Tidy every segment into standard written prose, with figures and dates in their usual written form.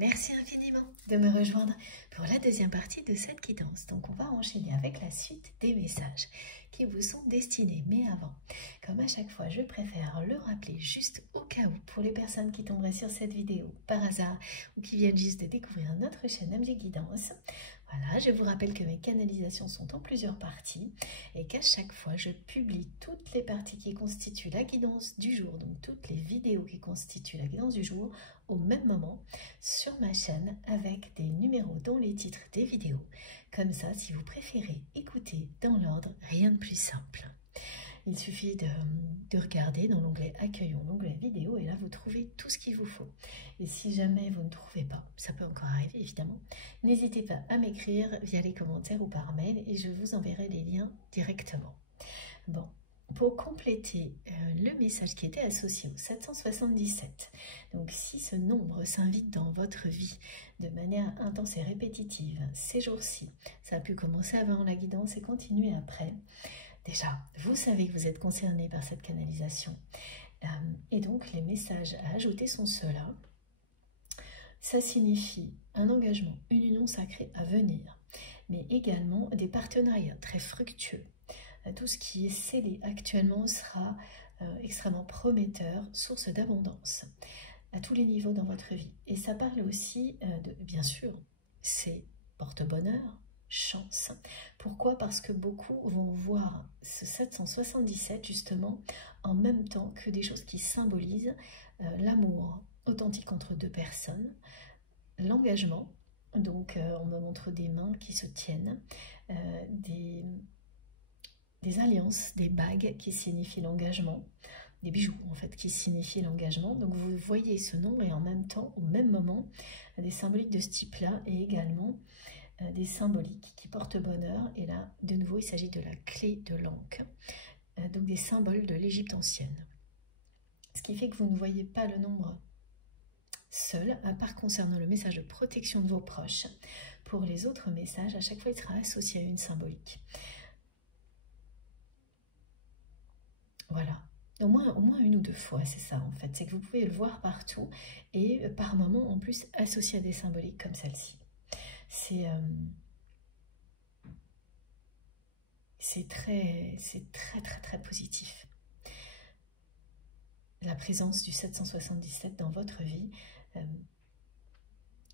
Merci infiniment de me rejoindre pour la deuxième partie de cette guidance. Donc on va enchaîner avec la suite des messages qui vous sont destinés. Mais avant, comme à chaque fois, je préfère le rappeler juste au cas où pour les personnes qui tomberaient sur cette vidéo par hasard ou qui viennent juste de découvrir notre chaîne MG Guidance. Voilà, je vous rappelle que mes canalisations sont en plusieurs parties et qu'à chaque fois, je publie toutes les parties qui constituent la guidance du jour, donc toutes les vidéos qui constituent la guidance du jour au même moment sur ma chaîne avec des numéros dans les titres des vidéos. Comme ça, si vous préférez écouter dans l'ordre, rien de plus simple. Il suffit de regarder dans l'onglet Accueil ou l'onglet Vidéo et là vous trouvez tout ce qu'il vous faut. Et si jamais vous ne trouvez pas, ça peut encore arriver évidemment, n'hésitez pas à m'écrire via les commentaires ou par mail et je vous enverrai les liens directement. Bon, pour compléter le message qui était associé au 777, donc si ce nombre s'invite dans votre vie de manière intense et répétitive ces jours-ci, ça a pu commencer avant la guidance et continuer après. Déjà, vous savez que vous êtes concerné par cette canalisation. Et donc, les messages à ajouter sont ceux-là. Ça signifie un engagement, une union sacrée à venir, mais également des partenariats très fructueux. Tout ce qui est scellé actuellement sera extrêmement prometteur, source d'abondance à tous les niveaux dans votre vie. Et ça parle aussi de, bien sûr, c'est porte-bonheur, chance. Pourquoi? Parce que beaucoup vont voir ce 777 justement en même temps que des choses qui symbolisent l'amour authentique entre deux personnes, l'engagement, donc on me montre des mains qui se tiennent, des alliances, des bagues qui signifient l'engagement, des bijoux en fait qui signifient l'engagement. Donc vous voyez ce nombre et en même temps, au même moment, des symboliques de ce type-là et également des symboliques qui portent bonheur. Et là, de nouveau, il s'agit de la clé de l'Ankh, donc des symboles de l'Égypte ancienne. Ce qui fait que vous ne voyez pas le nombre seul, à part concernant le message de protection de vos proches. Pour les autres messages, à chaque fois, il sera associé à une symbolique. Voilà. Au moins une ou deux fois, c'est ça en fait. C'est que vous pouvez le voir partout et par moment en plus associé à des symboliques comme celle-ci. C'est très positif. La présence du 777 dans votre vie,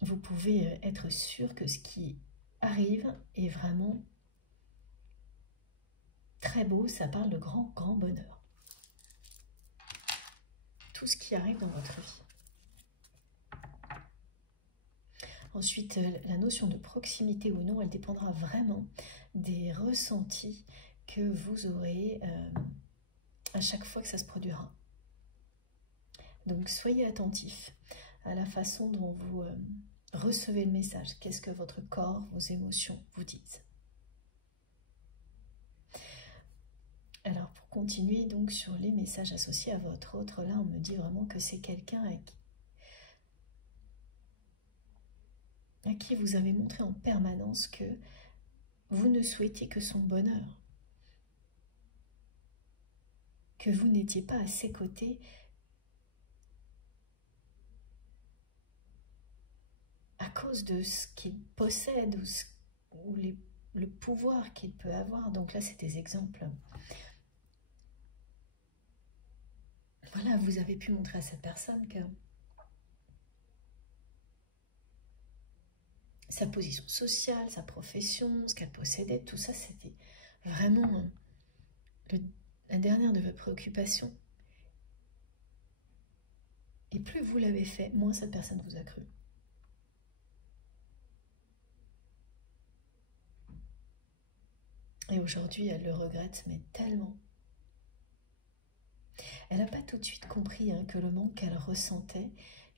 vous pouvez être sûr que ce qui arrive est vraiment très beau. Ça parle de grand bonheur. Tout ce qui arrive dans votre vie. Ensuite, la notion de proximité ou non, elle dépendra vraiment des ressentis que vous aurez à chaque fois que ça se produira. Donc, soyez attentifs à la façon dont vous recevez le message. Qu'est-ce que votre corps, vos émotions vous disent. Alors, pour continuer donc sur les messages associés à votre autre, là, on me dit vraiment que c'est quelqu'un à qui vous avez montré en permanence que vous ne souhaitiez que son bonheur, que vous n'étiez pas à ses côtés à cause de ce qu'il possède ou le pouvoir qu'il peut avoir. Donc là, c'est des exemples. Voilà, vous avez pu montrer à cette personne que sa position sociale, sa profession, ce qu'elle possédait, tout ça, c'était vraiment la dernière de vos préoccupations. Et plus vous l'avez fait, moins cette personne vous a cru. Et aujourd'hui, elle le regrette, mais tellement. Elle n'a pas tout de suite compris que le manque qu'elle ressentait,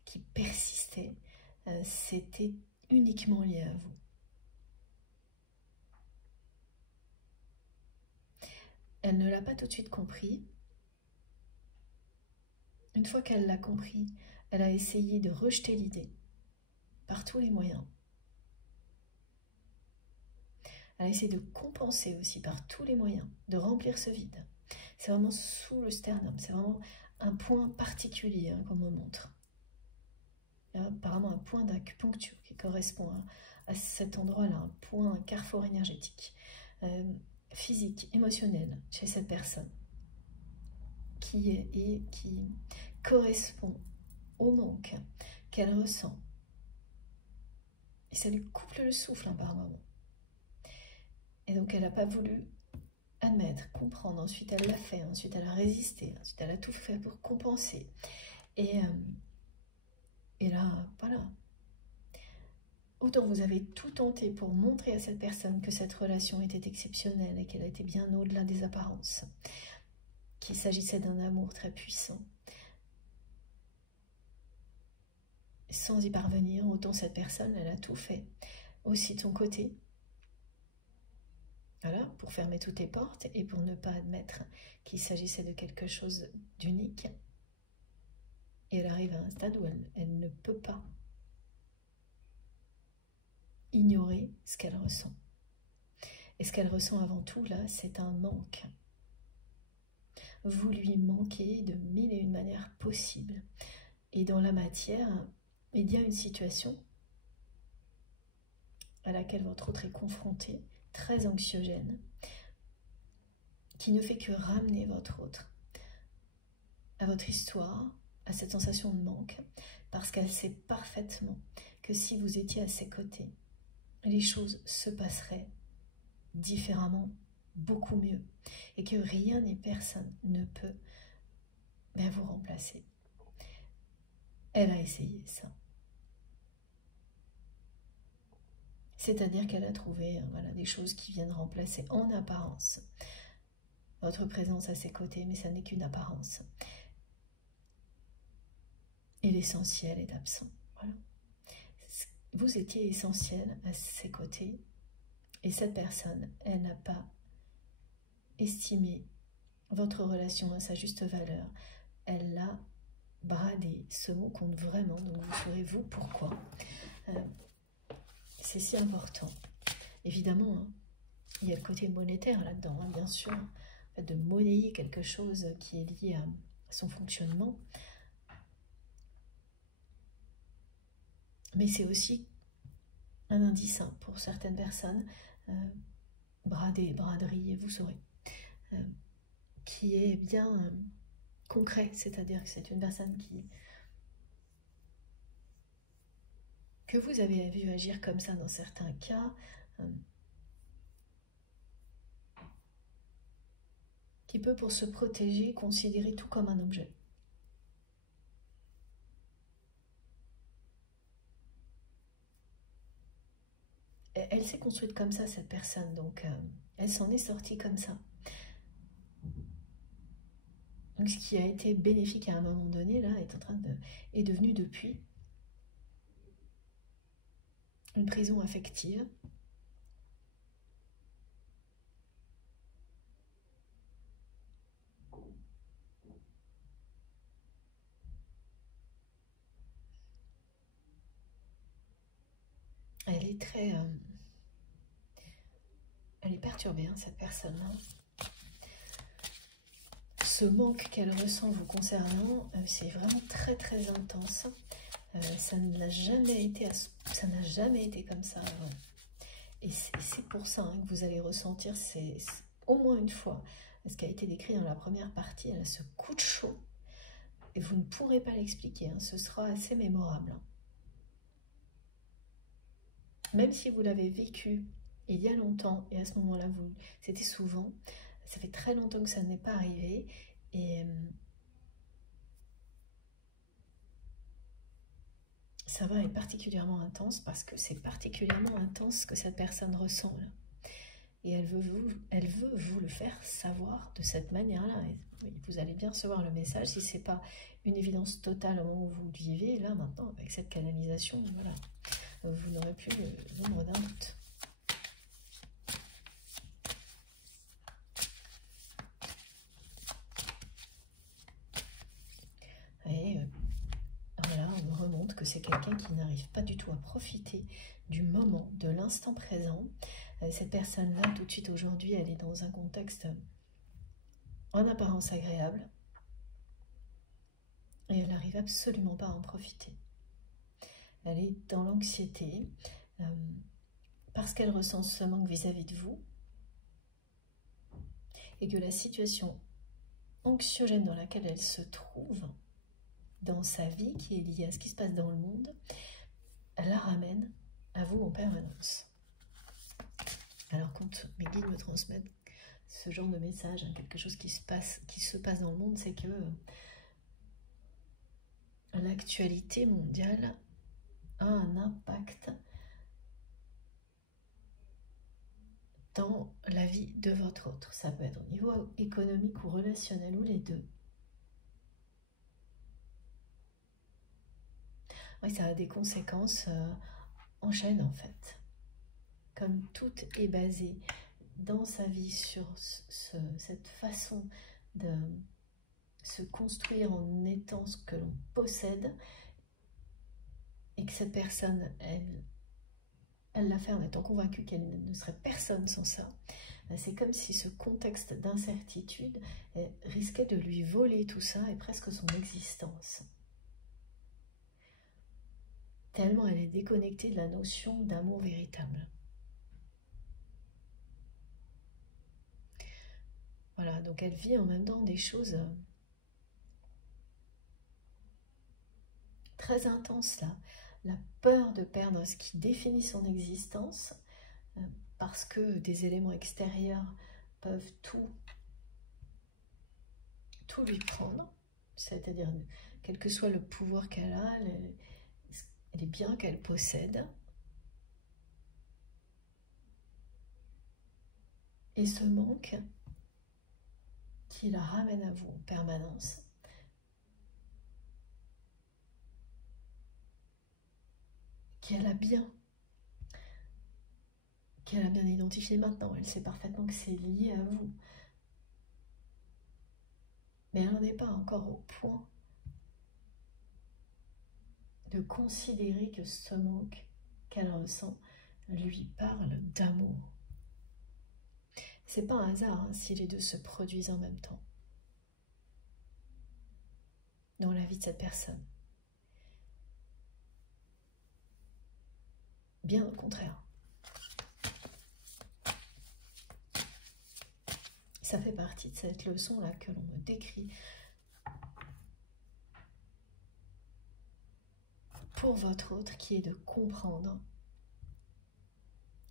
qui persistait, c'était uniquement lié à vous. Elle ne l'a pas tout de suite compris. Une fois qu'elle l'a compris, elle a essayé de rejeter l'idée par tous les moyens. Elle a essayé de compenser aussi par tous les moyens, de remplir ce vide. C'est vraiment sous le sternum, c'est vraiment un point particulier qu'on me montre. Il y a apparemment un point d'acupuncture qui correspond à cet endroit-là, un point, un carrefour énergétique, physique, émotionnel chez cette personne qui correspond au manque qu'elle ressent. Et ça lui coupe le souffle par moment. Et donc elle n'a pas voulu admettre, comprendre. Ensuite elle l'a fait, ensuite elle a résisté, ensuite elle a tout fait pour compenser. Et là, voilà. Autant vous avez tout tenté pour montrer à cette personne que cette relation était exceptionnelle et qu'elle était bien au-delà des apparences, qu'il s'agissait d'un amour très puissant. Sans y parvenir, autant cette personne, elle a tout fait. Aussi de son côté, voilà, pour fermer toutes les portes et pour ne pas admettre qu'il s'agissait de quelque chose d'unique. Et elle arrive à un stade où elle ne peut pas ignorer ce qu'elle ressent. Et ce qu'elle ressent avant tout, là, c'est un manque. Vous lui manquez de mille et une manières possibles. Et dans la matière, il y a une situation à laquelle votre autre est confronté, très anxiogène, qui ne fait que ramener votre autre à votre histoire, à cette sensation de manque, parce qu'elle sait parfaitement que si vous étiez à ses côtés, les choses se passeraient différemment, beaucoup mieux, et que rien ni personne ne peut vous remplacer. Elle a essayé ça. C'est-à-dire qu'elle a trouvé voilà, des choses qui viennent remplacer en apparence votre présence à ses côtés, mais ça n'est qu'une apparence. Et l'essentiel est absent. Voilà. Vous étiez essentiel à ses côtés, et cette personne, elle n'a pas estimé votre relation à sa juste valeur. Elle l'a bradé. Ce mot compte vraiment, donc vous saurez vous pourquoi. C'est si important. Évidemment, hein, il y a le côté monétaire là-dedans, hein, bien sûr, de monnayer quelque chose qui est lié à son fonctionnement. Mais c'est aussi un indice hein, pour certaines personnes, brader, braderie, vous saurez, qui est bien concret, c'est-à-dire que c'est une personne que vous avez vu agir comme ça dans certains cas, qui peut pour se protéger considérer tout comme un objet. Elle s'est construite comme ça, cette personne, donc elle s'en est sortie comme ça. Donc ce qui a été bénéfique à un moment donné, là, est devenu depuis une prison affective. Elle est très... elle est perturbée, hein, cette personne-là. Ce manque qu'elle ressent vous concernant, c'est vraiment très très intense. Ça n'a jamais été comme ça avant. Et c'est pour ça hein, que vous allez ressentir au moins une fois ce qui a été décrit dans la première partie, elle a ce coup de chaud. Et vous ne pourrez pas l'expliquer, hein, ce sera assez mémorable. Hein. Même si vous l'avez vécu il y a longtemps, et à ce moment-là, c'était souvent, ça fait très longtemps que ça n'est pas arrivé, et ça va être particulièrement intense, parce que c'est particulièrement intense ce que cette personne ressent là. Et elle veut vous le faire savoir de cette manière-là. Vous allez bien recevoir le message, si ce n'est pas une évidence totale au moment où vous le vivez, là maintenant, avec cette canalisation, voilà, vous n'aurez plus l'ombre d'un doute. Et voilà, on me remonte que c'est quelqu'un qui n'arrive pas du tout à profiter du moment, de l'instant présent. Cette personne-là, tout de suite aujourd'hui, elle est dans un contexte en apparence agréable et elle n'arrive absolument pas à en profiter. elle est dans l'anxiété, parce qu'elle ressent ce manque vis-à-vis de vous, et que la situation anxiogène dans laquelle elle se trouve, dans sa vie, qui est liée à ce qui se passe dans le monde, elle la ramène à vous en permanence. Alors quand mes guides me transmettent ce genre de message, quelque chose qui se passe dans le monde, c'est que l'actualité mondiale a un impact dans la vie de votre autre. Ça peut être au niveau économique ou relationnel, ou les deux. Oui, ça a des conséquences en chaîne en fait. Comme tout est basé dans sa vie sur cette façon de se construire en étant ce que l'on possède, et que cette personne, elle l'a fait en étant convaincue qu'elle ne serait personne sans ça, c'est comme si ce contexte d'incertitude risquait de lui voler tout ça et presque son existence. Tellement elle est déconnectée de la notion d'amour véritable. Voilà, donc elle vit en même temps des choses très intenses là. La peur de perdre ce qui définit son existence, parce que des éléments extérieurs peuvent tout lui prendre, c'est-à-dire quel que soit le pouvoir qu'elle a, les biens qu'elle possède. Et ce manque qui la ramène à vous en permanence, qu'elle a bien identifié maintenant. Elle sait parfaitement que c'est lié à vous. Mais elle n'en est pas encore au point de considérer que ce manque qu'elle ressent lui parle d'amour. C'est pas un hasard si les deux se produisent en même temps dans la vie de cette personne. Bien au contraire. Ça fait partie de cette leçon-là que l'on me décrit pour votre autre, qui est de comprendre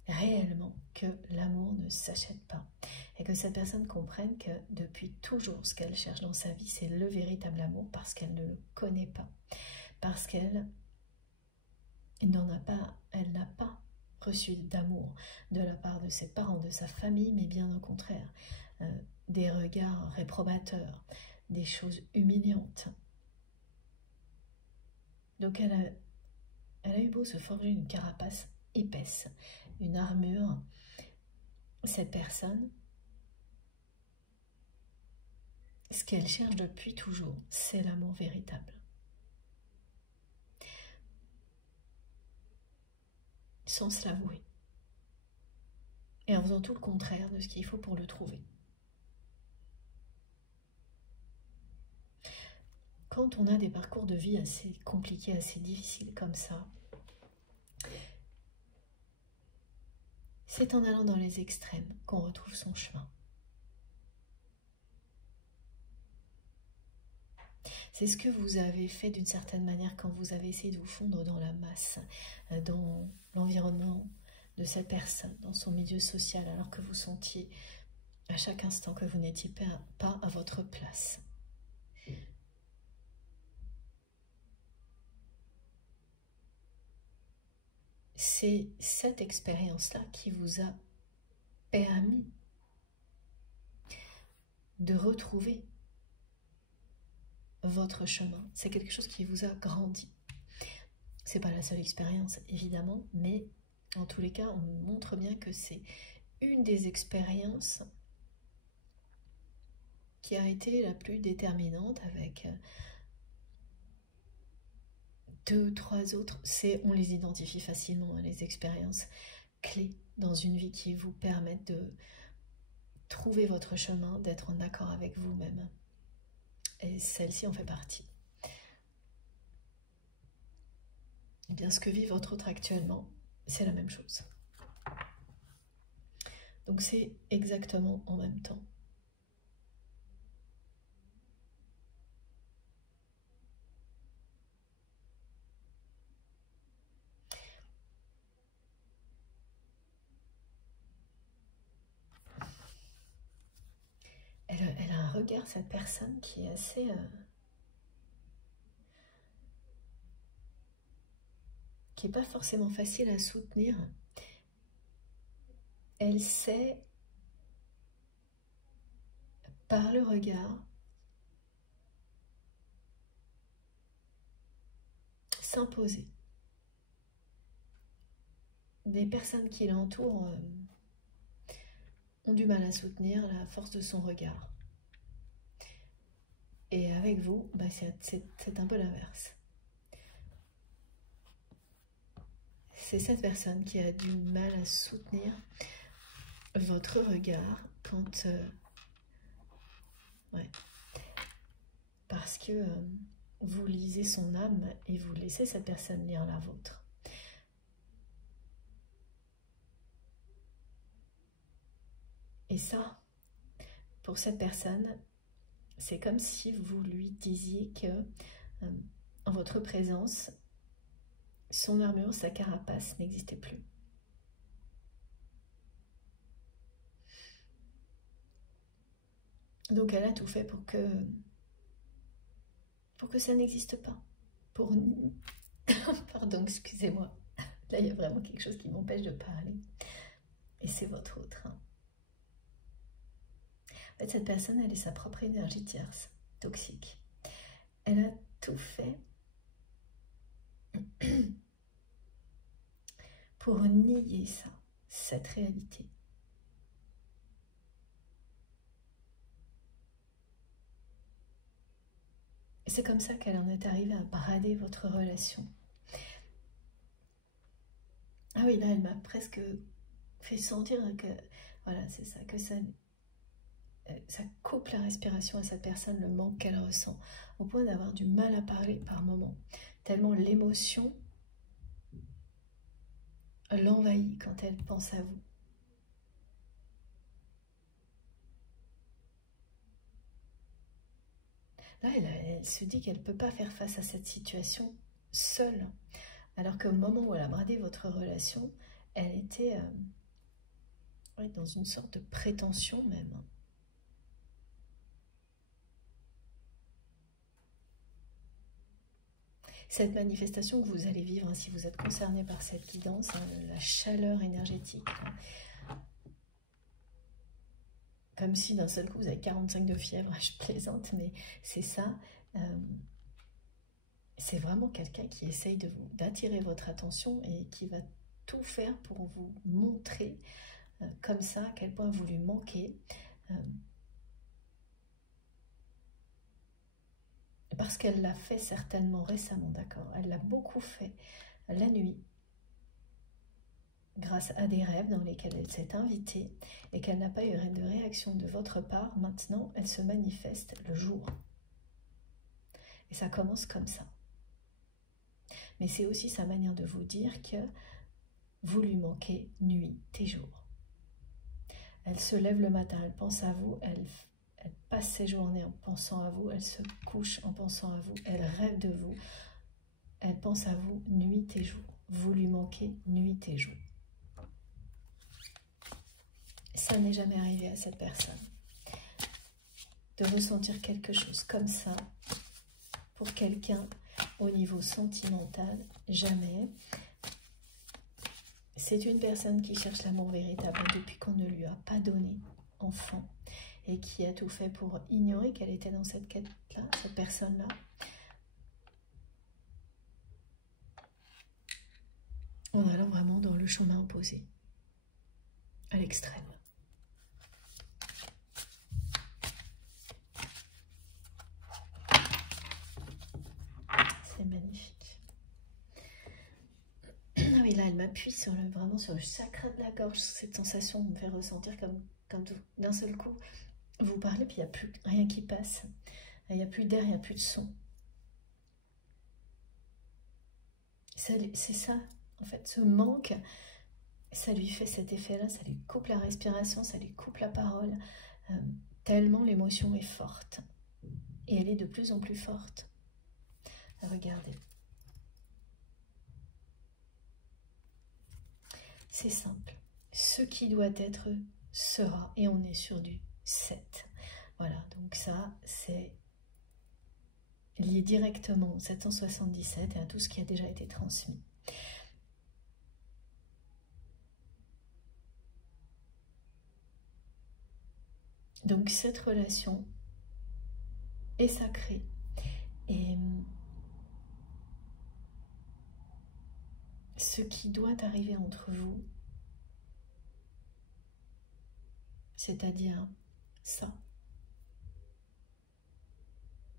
réellement que l'amour ne s'achète pas. Et que cette personne comprenne que depuis toujours, ce qu'elle cherche dans sa vie, c'est le véritable amour, parce qu'elle ne le connaît pas. Parce qu'elle n'a pas reçu d'amour de la part de ses parents, de sa famille, mais bien au contraire, des regards réprobateurs, des choses humiliantes. Donc elle a eu beau se forger une carapace épaisse, une armure, cette personne, ce qu'elle cherche depuis toujours, c'est l'amour véritable. Sans se l'avouer. Et en faisant tout le contraire de ce qu'il faut pour le trouver. Quand on a des parcours de vie assez compliqués, assez difficiles comme ça, c'est en allant dans les extrêmes qu'on retrouve son chemin. C'est ce que vous avez fait d'une certaine manière quand vous avez essayé de vous fondre dans la masse, dans l'environnement de cette personne, dans son milieu social, alors que vous sentiez à chaque instant que vous n'étiez pas à votre place. C'est cette expérience-là qui vous a permis de retrouver votre chemin. C'est quelque chose qui vous a grandi. C'est pas la seule expérience, évidemment, mais en tous les cas, on montre bien que c'est une des expériences qui a été la plus déterminante, avec 2, 3 autres. On les identifie facilement, les expériences clés dans une vie qui vous permettent de trouver votre chemin, d'être en accord avec vous-même. Et celle-ci en fait partie. eh bien ce que vit votre autre actuellement, c'est la même chose. Donc c'est exactement en même temps. Elle a un regard, cette personne, qui est assez... qui n'est pas forcément facile à soutenir. Elle sait, par le regard, s'imposer. Les personnes qui l'entourent ont du mal à soutenir la force de son regard. Et avec vous, bah c'est un peu l'inverse. C'est cette personne qui a du mal à soutenir votre regard quand... ouais. Parce que vous lisez son âme et vous laissez cette personne lire la vôtre. Et ça, pour cette personne, c'est comme si vous lui disiez que, en votre présence, son armure, sa carapace n'existait plus. Donc elle a tout fait pour que ça n'existe pas. Pardon, excusez-moi. Là, il y a vraiment quelque chose qui m'empêche de parler. Et c'est votre autre. En fait, cette personne, elle est sa propre énergie tierce, toxique. Elle a tout fait pour nier ça, cette réalité. Et c'est comme ça qu'elle en est arrivée à brader votre relation. Ah oui, là, elle m'a presque fait sentir que, voilà, c'est ça, que ça coupe la respiration à cette personne, le manque qu'elle ressent, au point d'avoir du mal à parler par moments, tellement l'émotion l'envahit quand elle pense à vous. Là, elle se dit qu'elle ne peut pas faire face à cette situation seule, alors qu'au moment où elle a bradé votre relation, elle était dans une sorte de prétention même. Cette manifestation que vous allez vivre, si vous êtes concerné par cette guidance, la chaleur énergétique, comme si d'un seul coup vous avez 45 de fièvre, je plaisante, mais c'est ça. C'est vraiment quelqu'un qui essaye d'attirer votre attention et qui va tout faire pour vous montrer comme ça à quel point vous lui manquez. Parce qu'elle l'a fait certainement récemment, d'accord? Elle l'a beaucoup fait la nuit, grâce à des rêves dans lesquels elle s'est invitée et qu'elle n'a pas eu de réaction de votre part. Maintenant, elle se manifeste le jour. Et ça commence comme ça. Mais c'est aussi sa manière de vous dire que vous lui manquez nuit et jour. Elle se lève le matin, elle pense à vous, elle passe ses journées en pensant à vous, elle se couche en pensant à vous, elle rêve de vous, elle pense à vous nuit et jour. Vous lui manquez nuit et jour. Ça n'est jamais arrivé à cette personne de ressentir quelque chose comme ça pour quelqu'un au niveau sentimental, jamais. C'est une personne qui cherche l'amour véritable depuis qu'on ne lui a pas donné enfant et qui a tout fait pour ignorer qu'elle était dans cette quête-là, cette personne-là. En allant vraiment dans le chemin opposé, à l'extrême. C'est magnifique. Ah oui, là, elle m'appuie vraiment sur le chakra de la gorge. Cette sensation me fait ressentir comme d'un seul coup, vous parlez, puis il n'y a plus rien qui passe. Il n'y a plus d'air, il n'y a plus de son. C'est ça, en fait, ce manque, ça lui fait cet effet-là, ça lui coupe la respiration, ça lui coupe la parole, tellement l'émotion est forte. Et elle est de plus en plus forte. Regardez. C'est simple. Ce qui doit être sera, et on est sur du 7. Voilà, donc ça, c'est lié directement au 777 et à tout ce qui a déjà été transmis. Donc cette relation est sacrée et ce qui doit arriver entre vous, c'est-à-dire ça,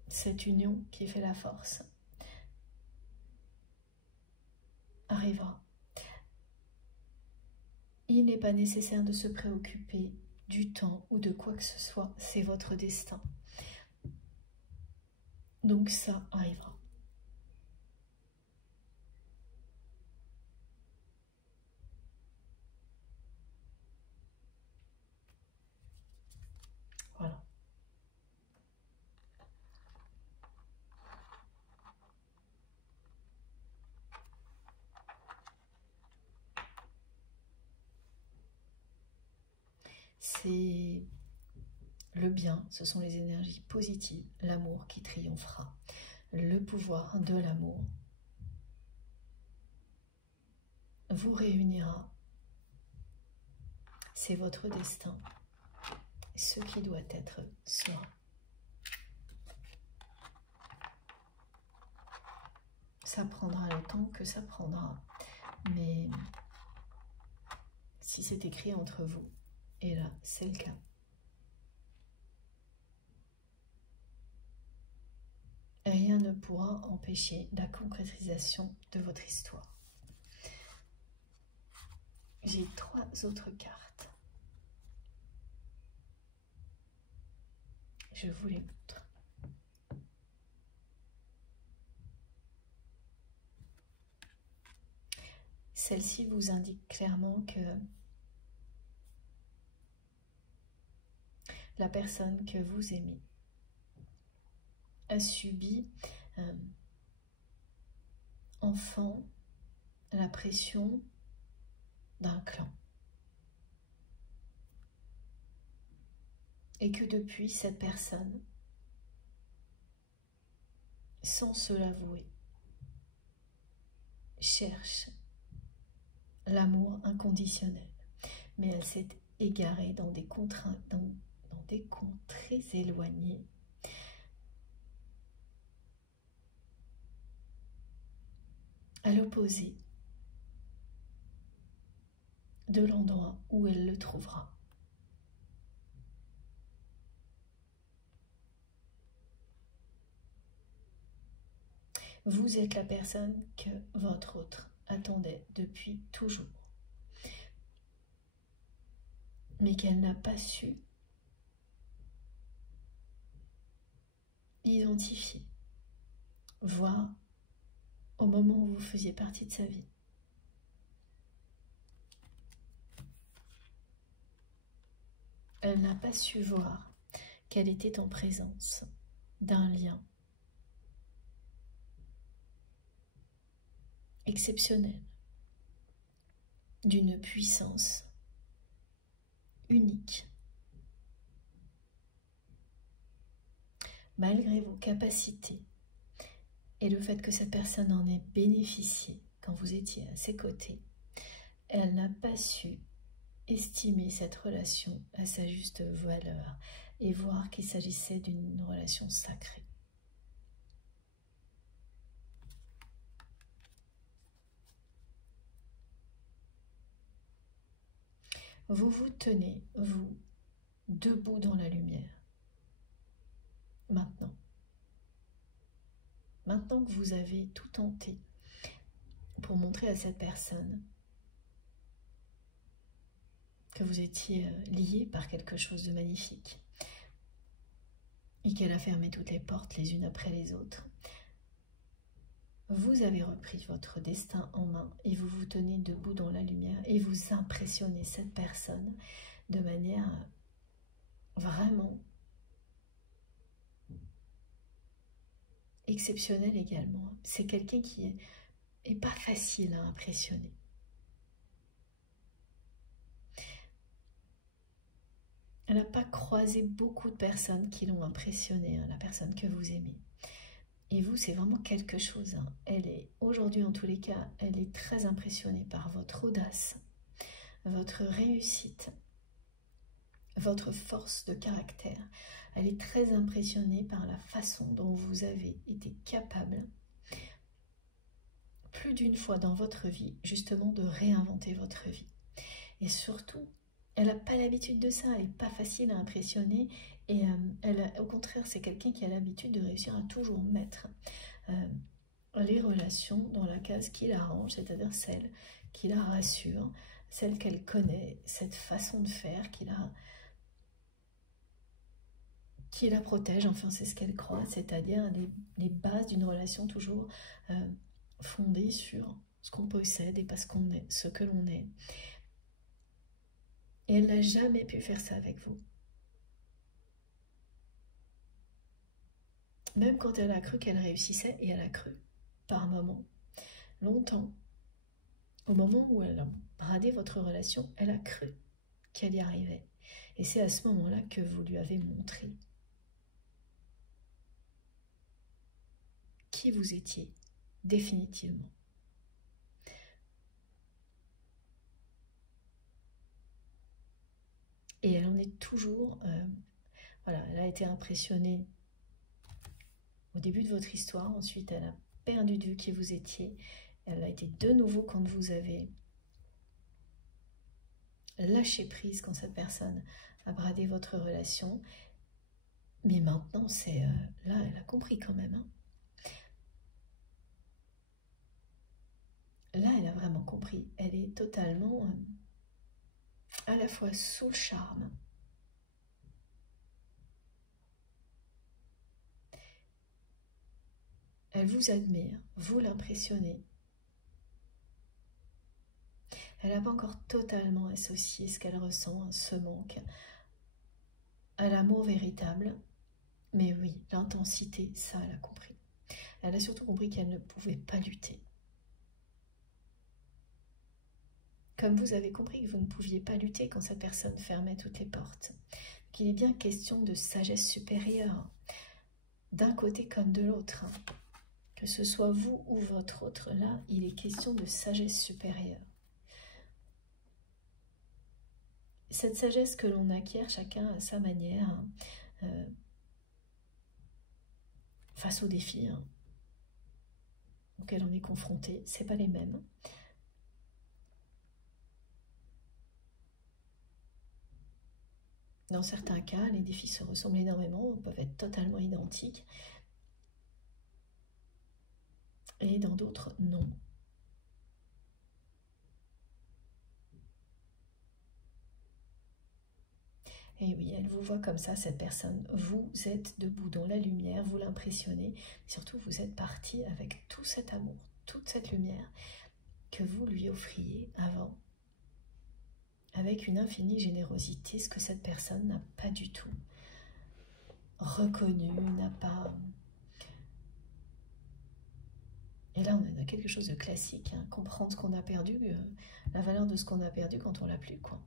cette union qui fait la force, arrivera. Il n'est pas nécessaire de se préoccuper du temps ou de quoi que ce soit, c'est votre destin. Donc ça arrivera. Voilà. C'est le bien, ce sont les énergies positives, l'amour qui triomphera, le pouvoir de l'amour vous réunira. C'est votre destin. Ce qui doit être sera. Ça prendra le temps que ça prendra, mais si c'est écrit entre vous, et là, c'est le cas. Rien ne pourra empêcher la concrétisation de votre histoire. J'ai 3 autres cartes. Je vous les montre. Celle-ci vous indique clairement que la personne que vous aimez a subi, enfant, la pression d'un clan. Et que depuis, cette personne, sans se l'avouer, cherche l'amour inconditionnel. Mais elle s'est égarée dans des contrées éloignées. À l'opposé de l'endroit où elle le trouvera. Vous êtes la personne que votre autre attendait depuis toujours, mais qu'elle n'a pas su identifier, voir au moment où vous faisiez partie de sa vie. Elle n'a pas su voir qu'elle était en présence d'un lien exceptionnel, d'une puissance unique. Malgré vos capacités et le fait que cette personne en ait bénéficié quand vous étiez à ses côtés, elle n'a pas su estimer cette relation à sa juste valeur et voir qu'il s'agissait d'une relation sacrée. Vous vous tenez, vous, debout dans la lumière. Maintenant. Maintenant que vous avez tout tenté pour montrer à cette personne que vous étiez lié par quelque chose de magnifique et qu'elle a fermé toutes les portes les unes après les autres, vous avez repris votre destin en main et vous vous tenez debout dans la lumière et vous impressionnez cette personne de manière vraiment exceptionnelle également. C'est quelqu'un qui est pas facile à impressionner. Elle n'a pas croisé beaucoup de personnes qui l'ont impressionnée, hein, la personne que vous aimez. Et vous, c'est vraiment quelque chose. Hein. Elle est, aujourd'hui en tous les cas, elle est très impressionnée par votre audace, votre réussite, votre force de caractère. Elle est très impressionnée par la façon dont vous avez été capable, plus d'une fois dans votre vie, justement de réinventer votre vie. Et surtout, elle n'a pas l'habitude de ça, elle n'est pas facile à impressionner et au contraire, c'est quelqu'un qui a l'habitude de réussir à toujours mettre les relations dans la case qui l'arrange, c'est-à-dire celle qui la rassure, celle qu'elle connaît, cette façon de faire qui la protège, enfin c'est ce qu'elle croit, c'est-à-dire les bases d'une relation toujours fondée sur ce qu'on possède et pas ce qu'on est, ce que l'on est. Et elle n'a jamais pu faire ça avec vous. Même quand elle a cru qu'elle réussissait, et elle a cru, par moments, longtemps, au moment où elle a bradé votre relation, elle a cru qu'elle y arrivait. Et c'est à ce moment-là que vous lui avez montré qui vous étiez, définitivement. Et elle en est toujours, voilà, elle a été impressionnée au début de votre histoire, ensuite elle a perdu de vue qui vous étiez, elle a été de nouveau quand vous avez lâché prise, quand cette personne a bradé votre relation, mais maintenant c'est, là elle a compris quand même, hein. Là elle a vraiment compris, elle est totalement à la fois sous le charme, elle vous admire, vous l'impressionnez. Elle n'a pas encore totalement associé ce qu'elle ressent, ce manque, à l'amour véritable. Mais oui, l'intensité, ça, elle a compris. Elle a surtout compris qu'elle ne pouvait pas lutter. Comme vous avez compris que vous ne pouviez pas lutter quand cette personne fermait toutes les portes. Qu'il est bien question de sagesse supérieure, d'un côté comme de l'autre. Que ce soit vous ou votre autre, là, il est question de sagesse supérieure. Cette sagesse que l'on acquiert chacun à sa manière, face aux défis auxquels on est confronté, c'est pas les mêmes. Dans certains cas, les défis se ressemblent énormément, peuvent être totalement identiques, et dans d'autres, non. Et oui, elle vous voit comme ça, cette personne. Vous êtes debout dans la lumière, vous l'impressionnez. Surtout, vous êtes parti avec tout cet amour, toute cette lumière que vous lui offriez avant, avec une infinie générosité, ce que cette personne n'a pas du tout reconnu, n'a pas... Et là, on a quelque chose de classique, hein, comprendre ce qu'on a perdu, la valeur de ce qu'on a perdu quand on l'a plus, quoi.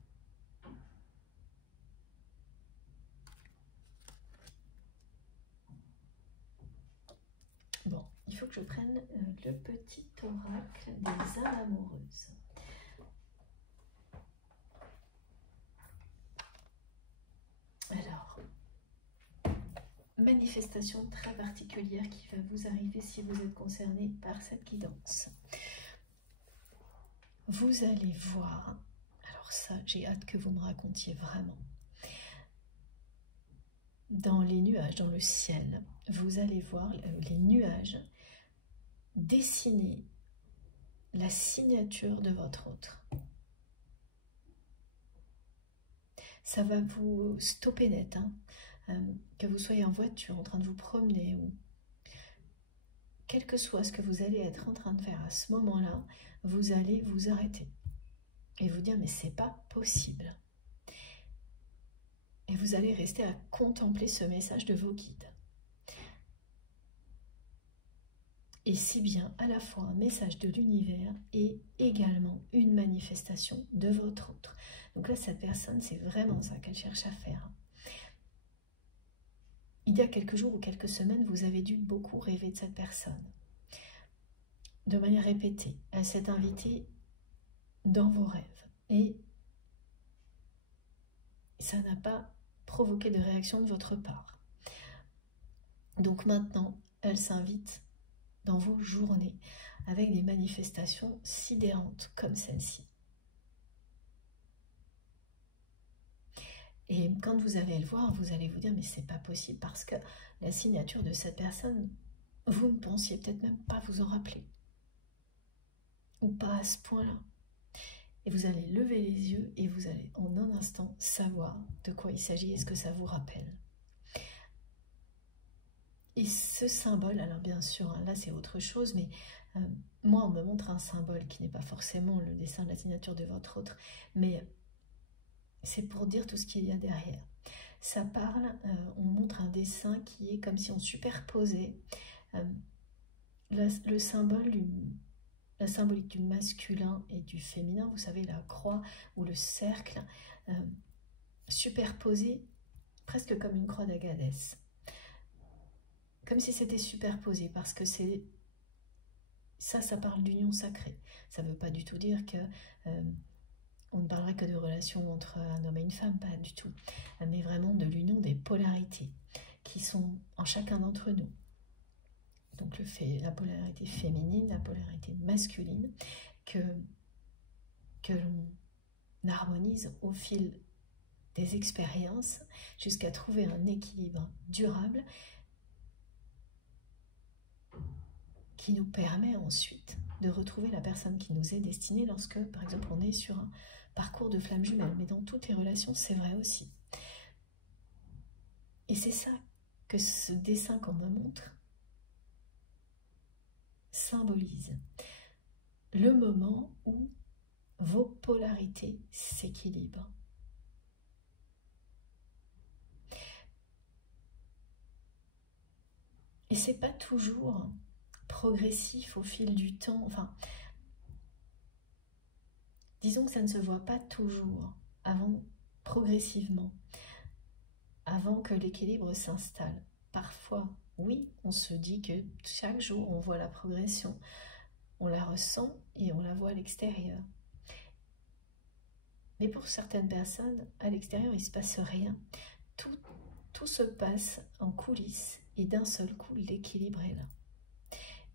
Bon, il faut que je prenne le petit oracle des âmes amoureuses. Alors, manifestation très particulière qui va vous arriver si vous êtes concerné par cette guidance. Vous allez voir, alors ça, j'ai hâte que vous me racontiez vraiment. Dans les nuages, dans le ciel, vous allez voir les nuages dessiner la signature de votre autre. Ça va vous stopper net, hein, que vous soyez en voiture, en train de vous promener, ou quel que soit ce que vous allez être en train de faire à ce moment-là, vous allez vous arrêter et vous dire mais c'est pas possible. Et vous allez rester à contempler ce message de vos guides. Et c'est bien à la fois un message de l'univers et également une manifestation de votre autre. Donc là, cette personne, c'est vraiment ça qu'elle cherche à faire. Il y a quelques jours ou quelques semaines, vous avez dû beaucoup rêver de cette personne. De manière répétée, elle s'est invitée dans vos rêves. Et ça n'a pas provoqué de réaction de votre part. Donc maintenant, elle s'invite dans vos journées avec des manifestations sidérantes comme celle-ci. Et quand vous allez le voir, vous allez vous dire mais c'est pas possible parce que la signature de cette personne, vous ne pensiez peut-être même pas vous en rappeler. Ou pas à ce point-là. Et vous allez lever les yeux et vous allez en un instant savoir de quoi il s'agit et ce que ça vous rappelle. Et ce symbole, alors bien sûr, hein, là c'est autre chose, mais moi on me montre un symbole qui n'est pas forcément le dessin de la signature de votre autre, mais c'est pour dire tout ce qu'il y a derrière. Ça parle, on montre un dessin qui est comme si on superposait le symbole la symbolique du masculin et du féminin, vous savez, la croix ou le cercle, superposé presque comme une croix d'Agadès. Comme si c'était superposé, parce que c'est ça parle d'union sacrée. Ça ne veut pas du tout dire que on ne parlerait que de relations entre un homme et une femme, pas du tout, mais vraiment de l'union des polarités qui sont en chacun d'entre nous. Donc la polarité féminine, la polarité masculine, que l'on harmonise au fil des expériences jusqu'à trouver un équilibre durable qui nous permet ensuite de retrouver la personne qui nous est destinée lorsque, par exemple, on est sur un parcours de flamme jumelle. Mais dans toutes les relations, c'est vrai aussi. Et c'est ça que ce dessin qu'on me montre symbolise. Le moment où vos polarités s'équilibrent. Et c'est pas toujours progressif au fil du temps. Enfin, disons que ça ne se voit pas toujours progressivement, avant que l'équilibre s'installe. Parfois, oui, on se dit que chaque jour, on voit la progression, on la ressent et on la voit à l'extérieur. Mais pour certaines personnes, à l'extérieur, il ne se passe rien. Tout se passe en coulisses et d'un seul coup, l'équilibre est là.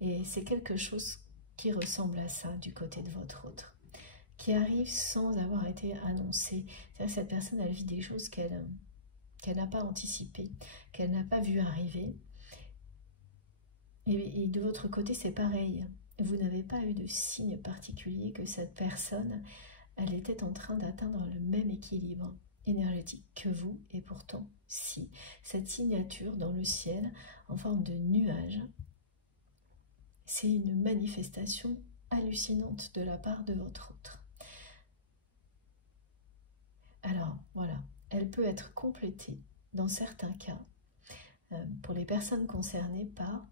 Et c'est quelque chose qui ressemble à ça du côté de votre autre, qui arrive sans avoir été annoncé. C'est-à-dire que cette personne, elle vit des choses qu'elle n'a pas anticipées, qu'elle n'a pas vu arriver. Et de votre côté, c'est pareil. Vous n'avez pas eu de signe particulier que cette personne, elle était en train d'atteindre le même équilibre énergétique que vous. Et pourtant, si. Cette signature dans le ciel, en forme de nuage, c'est une manifestation hallucinante de la part de votre autre. Alors, voilà, elle peut être complétée, dans certains cas, pour les personnes concernées, par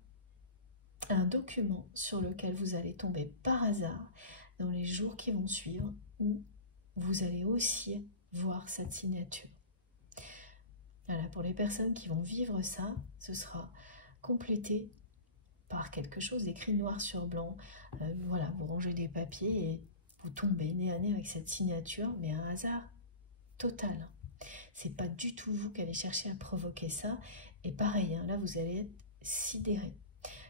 un document sur lequel vous allez tomber par hasard dans les jours qui vont suivre, où vous allez aussi voir cette signature. Voilà, pour les personnes qui vont vivre ça, ce sera complété par quelque chose écrit noir sur blanc. Voilà, vous rangez des papiers et vous tombez nez à nez avec cette signature, mais un hasard total. C'est pas du tout vous qui allez chercher à provoquer ça. Et pareil, hein, là vous allez être sidéré.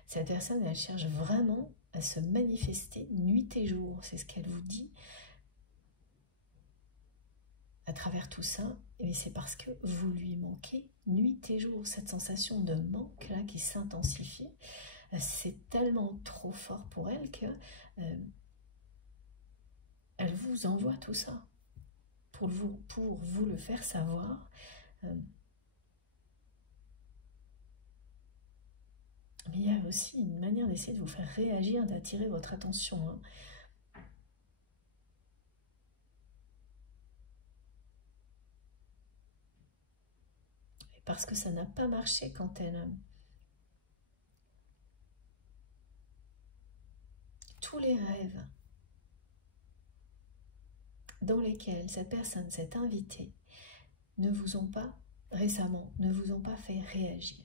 Cette personne, elle cherche vraiment à se manifester nuit et jour. C'est ce qu'elle vous dit à travers tout ça. Et c'est parce que vous lui manquez nuit et jour. Cette sensation de manque là qui s'intensifie, c'est tellement trop fort pour elle que elle vous envoie tout ça pour vous le faire savoir. Mais il y a aussi une manière d'essayer de vous faire réagir, d'attirer votre attention, hein. Parce que ça n'a pas marché quand elle... Tous les rêves dans lesquels cette personne s'est invitée ne vous ont pas, récemment, ne vous ont pas fait réagir.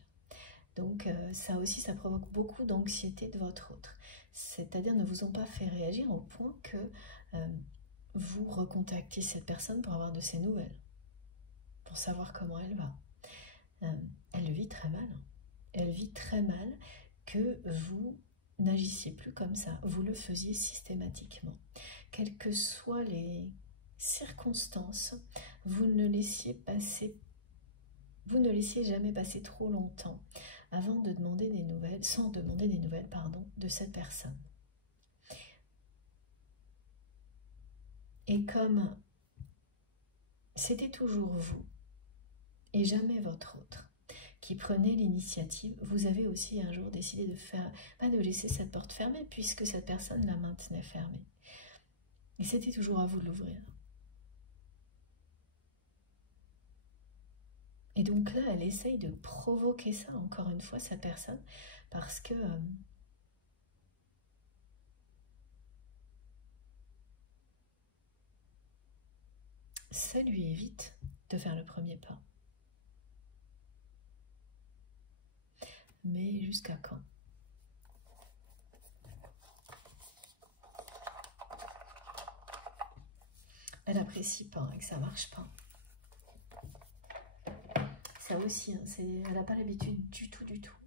Donc ça aussi, ça provoque beaucoup d'anxiété de votre autre. C'est-à-dire ne vous ont pas fait réagir au point que vous recontactiez cette personne pour avoir de ses nouvelles, pour savoir comment elle va. Elle vit très mal. Elle vit très mal que vous n'agissiez plus comme ça. Vous le faisiez systématiquement. Quelles que soient les circonstances, vous ne laissiez jamais passer trop longtemps avant de demander des nouvelles, sans demander des nouvelles, pardon, de cette personne. Et comme c'était toujours vous et jamais votre autre qui prenait l'initiative, vous avez aussi un jour décidé de laisser cette porte fermée puisque cette personne la maintenait fermée. Et c'était toujours à vous de l'ouvrir. Et donc là, elle essaye de provoquer ça, encore une fois, cette personne, parce que ça lui évite de faire le premier pas. Mais jusqu'à quand? Elle apprécie pas et que ça marche pas. Ça aussi, hein, elle n'a pas l'habitude du tout, du tout.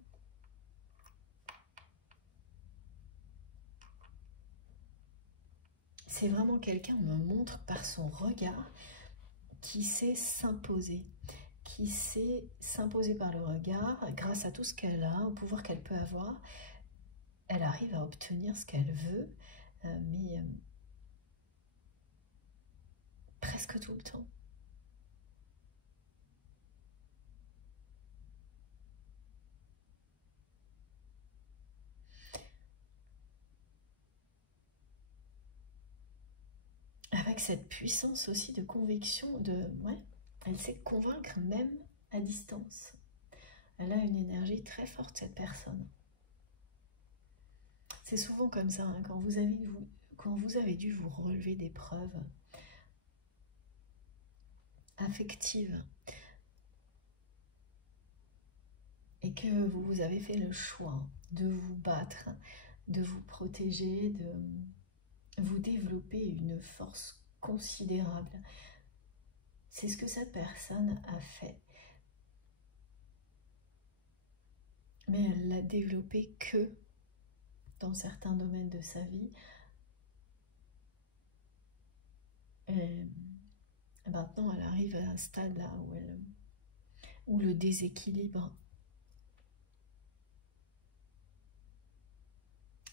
C'est vraiment quelqu'un, on me montre par son regard, qui sait s'imposer, qui sait s'imposer par le regard, grâce à tout ce qu'elle a, au pouvoir qu'elle peut avoir. Elle arrive à obtenir ce qu'elle veut, mais presque tout le temps. Avec cette puissance aussi de conviction, elle sait convaincre même à distance. Elle a une énergie très forte, cette personne. C'est souvent comme ça, hein, quand vous avez dû vous relever d'épreuves affectives et que vous avez fait le choix de vous battre, de vous protéger, de vous développer une force considérable. C'est ce que cette personne a fait. Mais elle l'a développé que dans certains domaines de sa vie. Et maintenant, elle arrive à un stade là où le déséquilibre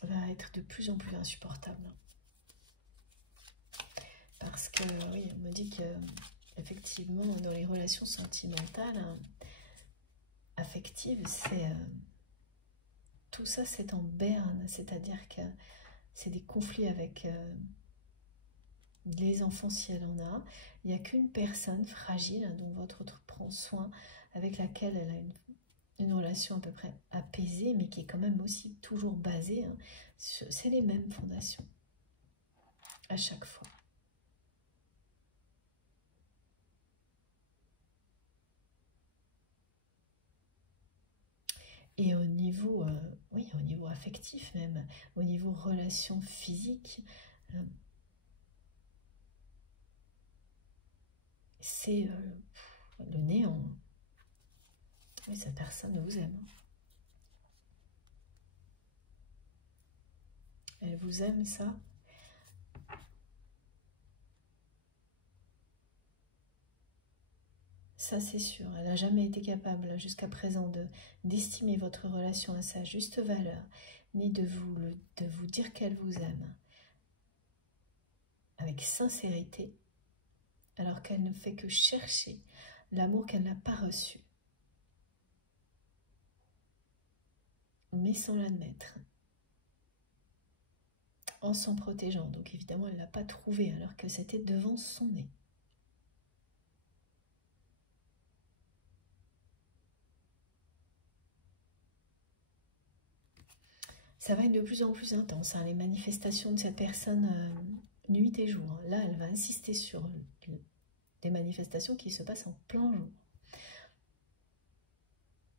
va être de plus en plus insupportable. Parce que, oui, on me dit que, effectivement, dans les relations sentimentales, affectives, tout ça, c'est en berne. C'est-à-dire que c'est des conflits avec les enfants, si elle en a. Il n'y a qu'une personne fragile, hein, dont votre autre prend soin, avec laquelle elle a une relation à peu près apaisée, mais qui est quand même aussi toujours basée, hein, c'est les mêmes fondations à chaque fois. Et au niveau, oui, au niveau affectif même, au niveau relation physique, c'est le néant. Oui, cette personne vous aime. Elle vous aime, ça. Ça, c'est sûr. Elle n'a jamais été capable jusqu'à présent d'estimer votre relation à sa juste valeur, ni de vous dire qu'elle vous aime avec sincérité, alors qu'elle ne fait que chercher l'amour qu'elle n'a pas reçu. mais sans l'admettre, en s'en protégeant. Donc évidemment, elle ne l'a pas trouvé alors que c'était devant son nez. Ça va être de plus en plus intense, hein, les manifestations de cette personne nuit et jour. Là, elle va insister sur des manifestations qui se passent en plein jour.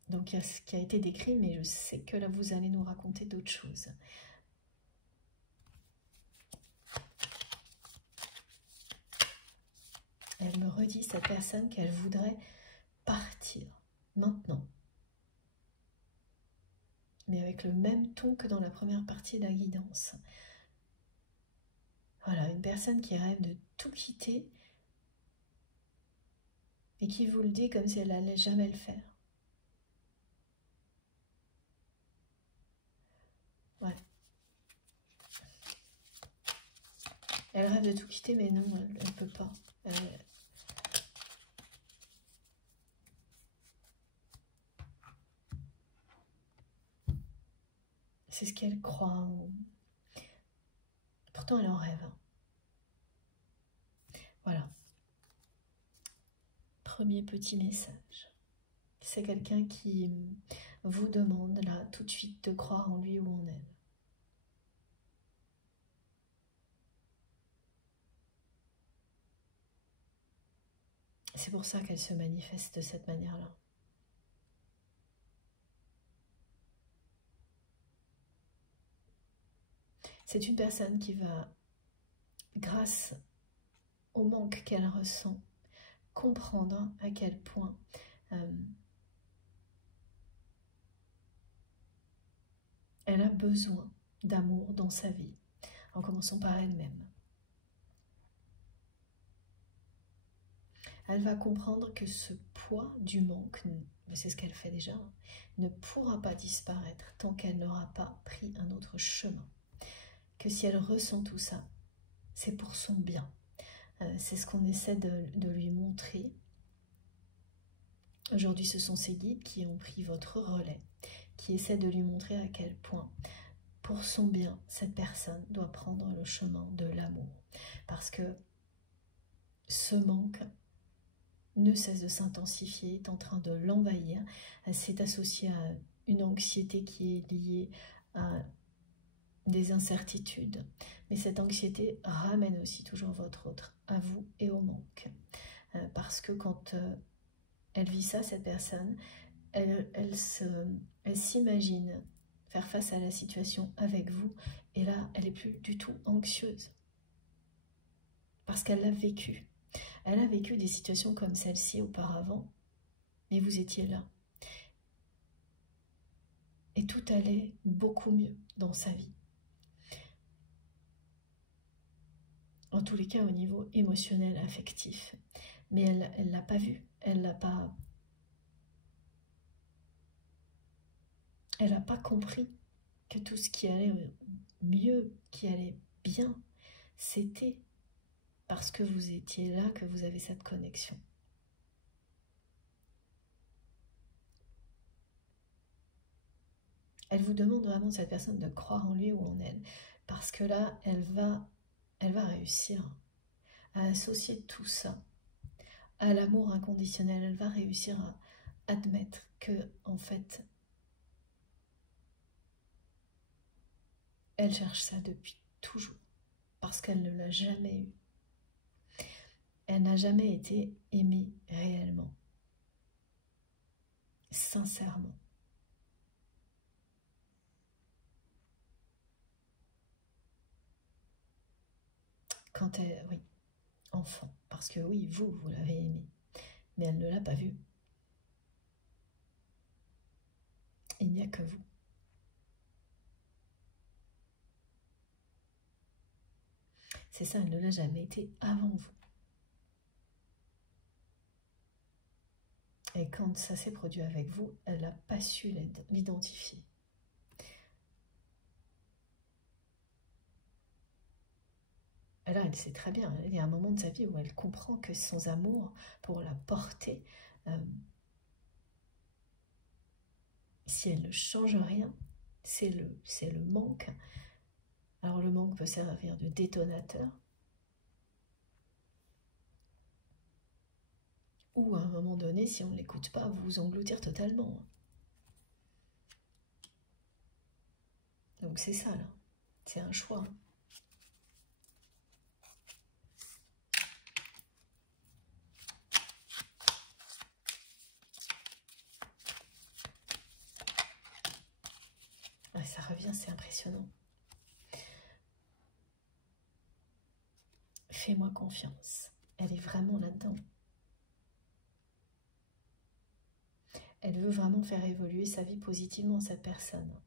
Donc il y a ce qui a été décrit, mais je sais que là, vous allez nous raconter d'autres choses. Elle me redit, cette personne, qu'elle voudrait partir maintenant. Mais avec le même ton que dans la première partie de la guidance. Voilà, une personne qui rêve de tout quitter et qui vous le dit comme si elle n'allait jamais le faire. Ouais. Elle rêve de tout quitter, mais non, elle ne peut pas. C'est ce qu'elle croit. Pourtant, elle en rêve. Voilà. Premier petit message. C'est quelqu'un qui vous demande, là, tout de suite, de croire en lui ou en elle. C'est pour ça qu'elle se manifeste de cette manière-là. C'est une personne qui va, grâce au manque qu'elle ressent, comprendre à quel point elle a besoin d'amour dans sa vie, en commençant par elle-même. Elle va comprendre que ce poids du manque, c'est ce qu'elle fait déjà, ne pourra pas disparaître tant qu'elle n'aura pas pris un autre chemin. Que si elle ressent tout ça, c'est pour son bien. C'est ce qu'on essaie de lui montrer. Aujourd'hui, ce sont ses guides qui ont pris votre relais, qui essaient de lui montrer à quel point, pour son bien, cette personne doit prendre le chemin de l'amour. Parce que ce manque ne cesse de s'intensifier, est en train de l'envahir. C'est associé à une anxiété qui est liée à des incertitudes. Mais cette anxiété ramène aussi toujours votre autre à vous et au manque. Parce que quand elle vit ça, cette personne, elle s'imagine faire face à la situation avec vous. Et là, elle n'est plus du tout anxieuse. Parce qu'elle l'a vécu. Elle a vécu des situations comme celle-ci auparavant, mais vous étiez là. Et tout allait beaucoup mieux dans sa vie. En tous les cas, au niveau émotionnel, affectif. Mais elle ne l'a pas vu. Elle n'a pas compris que tout ce qui allait mieux, qui allait bien, c'était parce que vous étiez là, que vous avez cette connexion. Elle vous demande vraiment, cette personne, de croire en lui ou en elle. Parce que là, elle va réussir à associer tout ça à l'amour inconditionnel. Elle va réussir à admettre que, en fait, elle cherche ça depuis toujours. Parce qu'elle ne l'a jamais eu. Elle n'a jamais été aimée réellement, sincèrement. Quand elle, oui, enfant, parce que oui, vous l'avez aimée, mais elle ne l'a pas vu. Il n'y a que vous. C'est ça, elle ne l'a jamais été avant vous. Et quand ça s'est produit avec vous, elle n'a pas su l'identifier. Là, elle sait très bien, il y a un moment de sa vie où elle comprend que sans amour pour la porter, si elle ne change rien, c'est le manque. Alors le manque peut servir de détonateur, ou à un moment donné, si on ne l'écoute pas, vous engloutir totalement. Donc c'est ça là, c'est un choix. Ouais, ça revient, c'est impressionnant. Fais-moi confiance. Elle est vraiment là-dedans. Elle veut vraiment faire évoluer sa vie positivement, cette personne.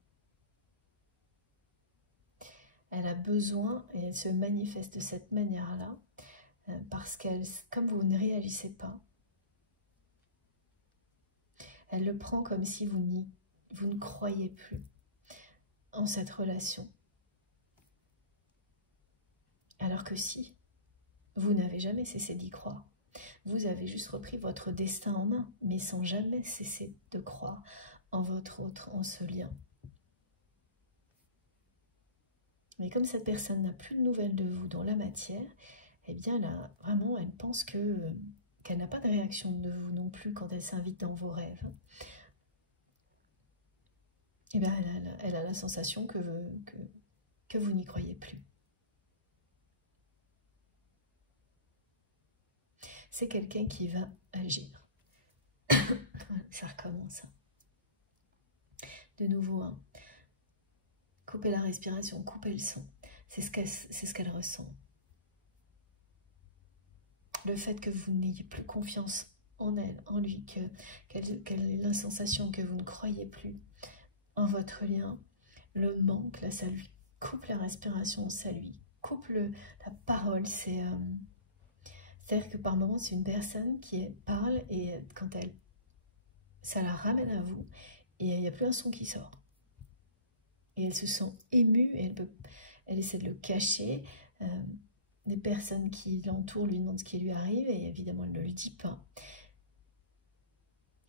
Elle a besoin, et elle se manifeste de cette manière-là, parce qu'elle, comme vous ne réagissez pas, elle le prend comme si vous ne croyez plus en cette relation. Alors que si, vous n'avez jamais cessé d'y croire. Vous avez juste repris votre destin en main, mais sans jamais cesser de croire en votre autre, en ce lien. Mais comme cette personne n'a plus de nouvelles de vous dans la matière, eh bien là, vraiment, elle pense qu'elle n'a pas de réaction de vous non plus quand elle s'invite dans vos rêves. Eh bien, elle a la sensation que vous n'y croyez plus. C'est quelqu'un qui va agir. Ça recommence. De nouveau, hein. Coupez la respiration, coupez le son. C'est ce qu'elle ressent. Le fait que vous n'ayez plus confiance en elle, en lui, qu'elle ait la sensation que vous ne croyez plus en votre lien, le manque, là, ça lui coupe la respiration, ça lui coupe la parole. C'est-à-dire que par moments, c'est une personne qui parle et quand ça la ramène à vous et il n'y a plus un son qui sort. Et elle se sent émue et elle essaie de le cacher. Des personnes qui l'entourent lui demandent ce qui lui arrive et évidemment elle ne le dit pas.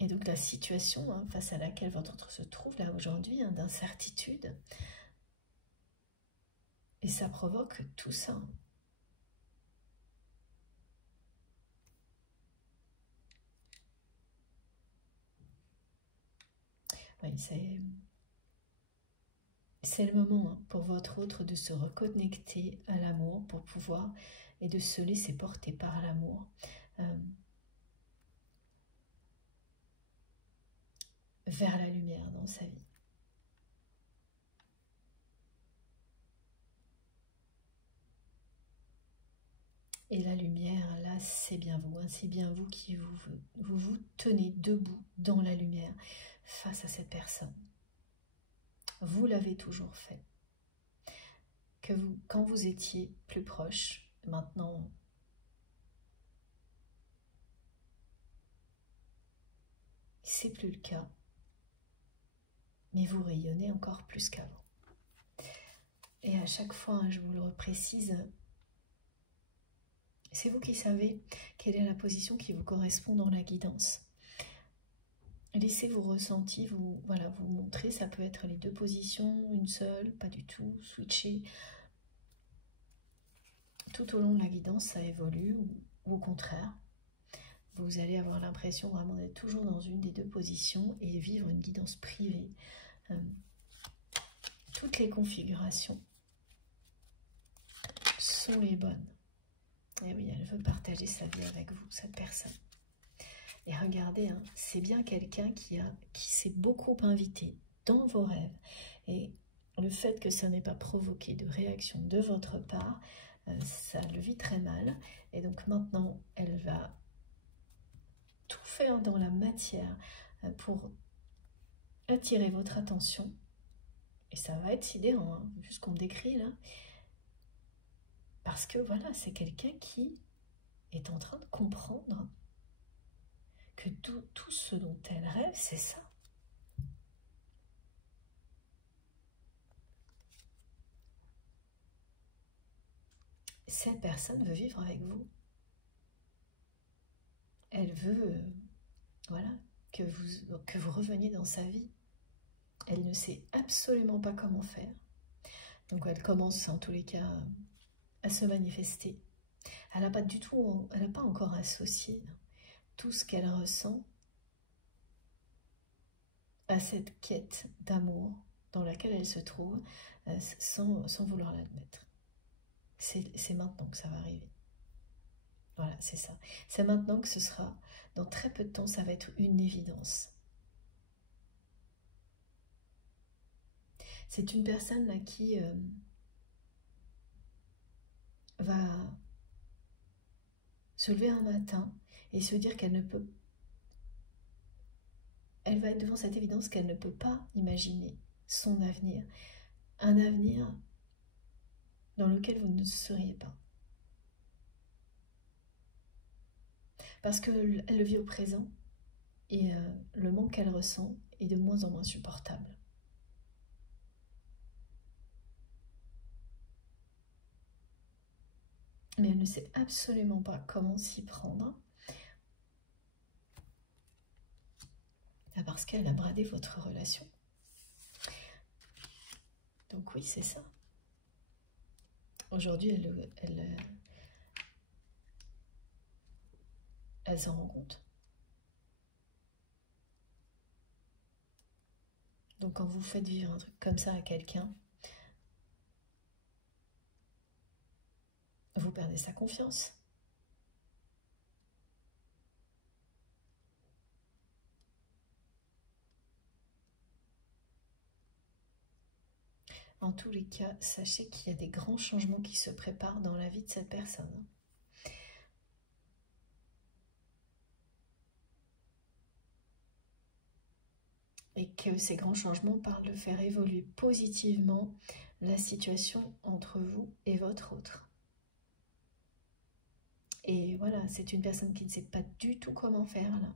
Et donc la situation, hein, face à laquelle votre autre se trouve là aujourd'hui, hein, d'incertitude, et ça provoque tout ça. Oui, c'est le moment, hein, pour votre autre de se reconnecter à l'amour pour pouvoir et de se laisser porter par l'amour. Vers la lumière dans sa vie. Et la lumière, là, c'est bien vous, hein, c'est bien vous qui vous tenez debout dans la lumière face à cette personne. Vous l'avez toujours fait. Quand vous étiez plus proche, maintenant, c'est plus le cas. Mais vous rayonnez encore plus qu'avant. Et à chaque fois, hein, je vous le reprécise, c'est vous qui savez quelle est la position qui vous correspond dans la guidance. Laissez vos ressentis vous montrer, ça peut être les deux positions, une seule, pas du tout, switcher. Tout au long de la guidance, ça évolue, ou au contraire, vous allez avoir l'impression vraiment d'être toujours dans une des deux positions et vivre une guidance privée. Toutes les configurations sont les bonnes. Et oui, elle veut partager sa vie avec vous, cette personne. Et regardez, hein, c'est bien quelqu'un qui s'est beaucoup invité dans vos rêves. Et le fait que ça n'ait pas provoqué de réaction de votre part, ça le vit très mal. Et donc maintenant, elle va tout faire dans la matière pour attirer votre attention. Et ça va être sidérant, hein, vu ce qu'on me décrit là. Parce que voilà, c'est quelqu'un qui est en train de comprendre que tout ce dont elle rêve, c'est ça. Cette personne veut vivre avec vous. Elle veut, voilà, que vous reveniez dans sa vie. Elle ne sait absolument pas comment faire. Donc elle commence en tous les cas à se manifester. Elle n'a pas du tout, elle n'a pas encore associé tout ce qu'elle ressent à cette quête d'amour dans laquelle elle se trouve sans vouloir l'admettre. C'est maintenant que ça va arriver. Voilà, c'est ça. C'est maintenant que ce sera, dans très peu de temps, ça va être une évidence. C'est une personne là qui va se lever un matin et se dire qu'elle ne peut... Elle va être devant cette évidence qu'elle ne peut pas imaginer son avenir. Un avenir dans lequel vous ne seriez pas. Parce qu'elle le vit au présent et le manque qu'elle ressent est de moins en moins supportable. Mais elle ne sait absolument pas comment s'y prendre. Parce qu'elle a bradé votre relation. Donc oui, c'est ça. Aujourd'hui, elle s'en rend compte. Donc quand vous faites vivre un truc comme ça à quelqu'un, vous perdez sa confiance. En tous les cas, sachez qu'il y a des grands changements qui se préparent dans la vie de cette personne. Et que ces grands changements parlent de faire évoluer positivement la situation entre vous et votre autre. Et voilà, c'est une personne qui ne sait pas du tout comment faire là,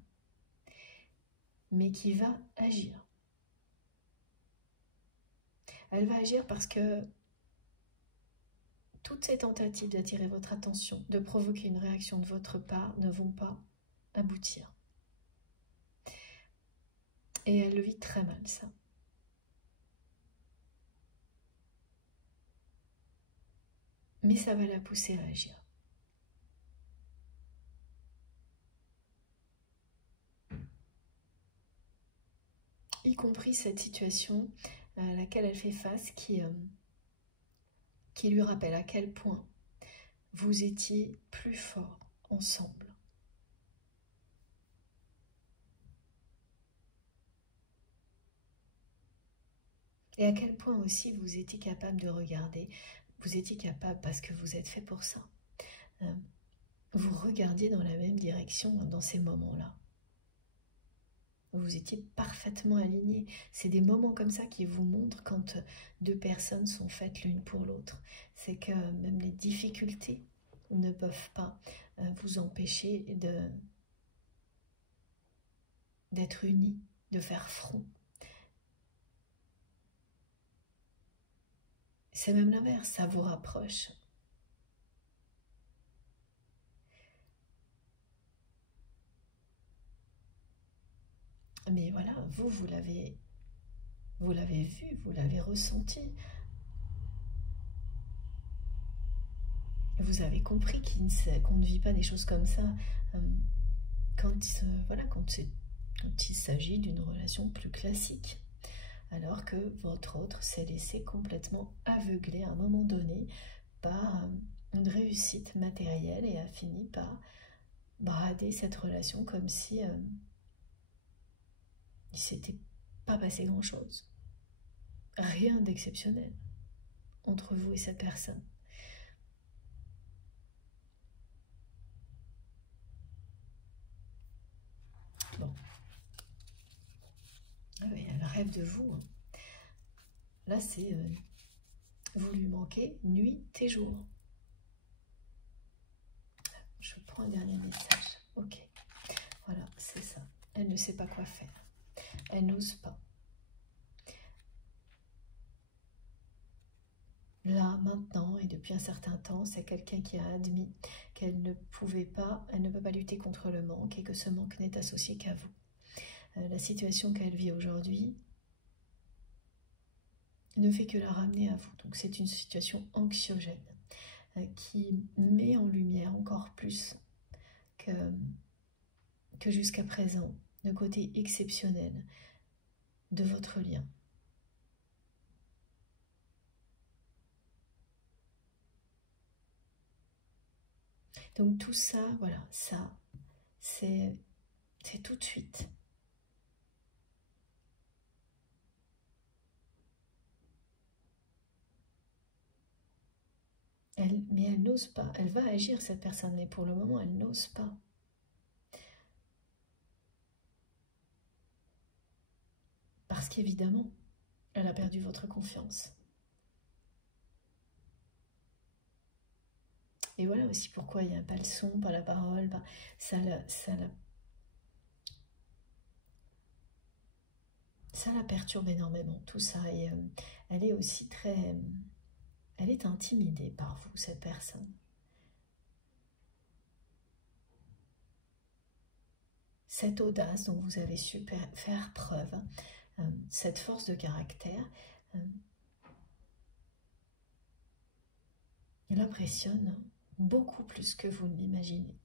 mais qui va agir. Elle va agir parce que toutes ces tentatives d'attirer votre attention, de provoquer une réaction de votre part, ne vont pas aboutir. Et elle le vit très mal, ça. Mais ça va la pousser à agir. Y compris cette situation à laquelle elle fait face qui lui rappelle à quel point vous étiez plus forts ensemble. Et à quel point aussi vous étiez capable de regarder, vous étiez capable, parce que vous êtes fait pour ça, vous regardiez dans la même direction dans ces moments-là. Vous étiez parfaitement alignés. C'est des moments comme ça qui vous montrent quand deux personnes sont faites l'une pour l'autre. C'est que même les difficultés ne peuvent pas vous empêcher d'être unis, de faire front. C'est même l'inverse, ça vous rapproche. Mais voilà, vous l'avez vu, vous l'avez ressenti. Vous avez compris qu'on ne vit pas des choses comme ça quand il s'agit d'une relation plus classique. Alors que votre autre s'est laissé complètement aveugler à un moment donné par une réussite matérielle et a fini par brader cette relation comme si il ne s'était pas passé grand-chose. Rien d'exceptionnel entre vous et cette personne. Bon. Ah oui, elle rêve de vous. Hein. Là, c'est vous lui manquez nuit et jour. Je prends un dernier message. Ok. Voilà, c'est ça. Elle ne sait pas quoi faire. Elle n'ose pas. Là, maintenant, et depuis un certain temps, c'est quelqu'un qui a admis qu'elle ne pouvait pas, elle ne peut pas lutter contre le manque et que ce manque n'est associé qu'à vous. La situation qu'elle vit aujourd'hui, ne fait que la ramener à vous. Donc c'est une situation anxiogène qui met en lumière encore plus que jusqu'à présent le côté exceptionnel de votre lien. Donc tout ça, voilà, ça, c'est tout de suite. Mais elle n'ose pas. Elle va agir, cette personne, mais pour le moment, elle n'ose pas. Parce qu'évidemment, elle a perdu votre confiance. Et voilà aussi pourquoi il n'y a pas le son, pas la parole, pas... ça la perturbe énormément, tout ça. Et elle est aussi très... elle est intimidée par vous, cette personne. Cette audace dont vous avez su faire preuve, cette force de caractère, l'impressionne beaucoup plus que vous ne l'imaginez.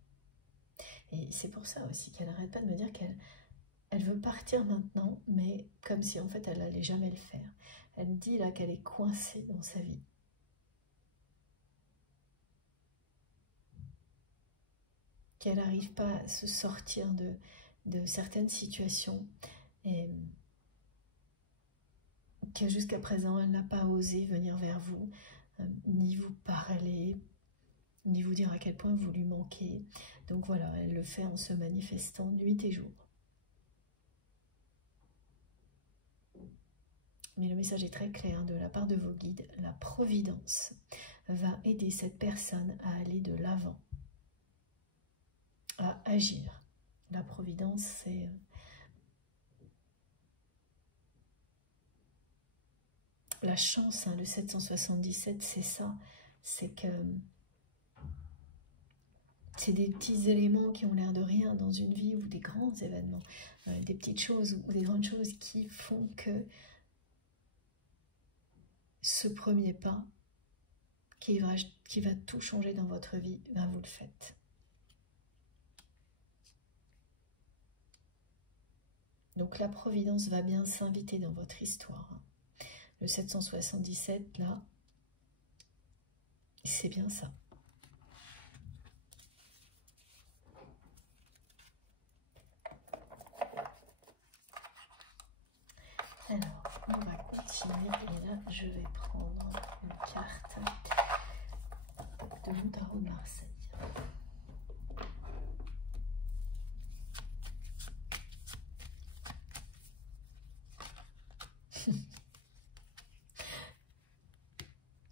Et c'est pour ça aussi qu'elle n'arrête pas de me dire qu'elle veut partir maintenant, mais comme si en fait elle n'allait jamais le faire. Elle dit là qu'elle est coincée dans sa vie. Qu'elle n'arrive pas à se sortir de certaines situations et que jusqu'à présent elle n'a pas osé venir vers vous, ni vous parler, ni vous dire à quel point vous lui manquez. Donc voilà, elle le fait en se manifestant nuit et jour. Mais le message est très clair de la part de vos guides. La providence va aider cette personne à aller de l'avant, à agir. La providence, c'est... la chance, hein, le 777, c'est ça. C'est que c'est des petits éléments qui ont l'air de rien dans une vie ou des grands événements, des petites choses ou des grandes choses qui font que ce premier pas qui va tout changer dans votre vie, ben vous le faites. Donc la providence va bien s'inviter dans votre histoire. Le 777, là, c'est bien ça. Alors, on va continuer et là, je vais prendre une carte de mon tarot de Marseille.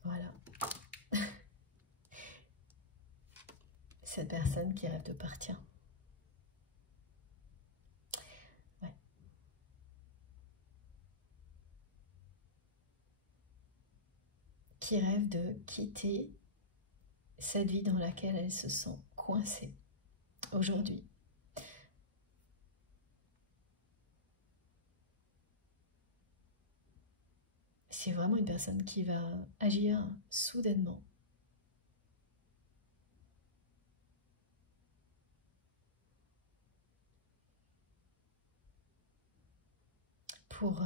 Voilà. Cette personne qui rêve de partir. Ouais. Qui rêve de quitter cette vie dans laquelle elle se sent coincée aujourd'hui. C'est vraiment une personne qui va agir soudainement. Pour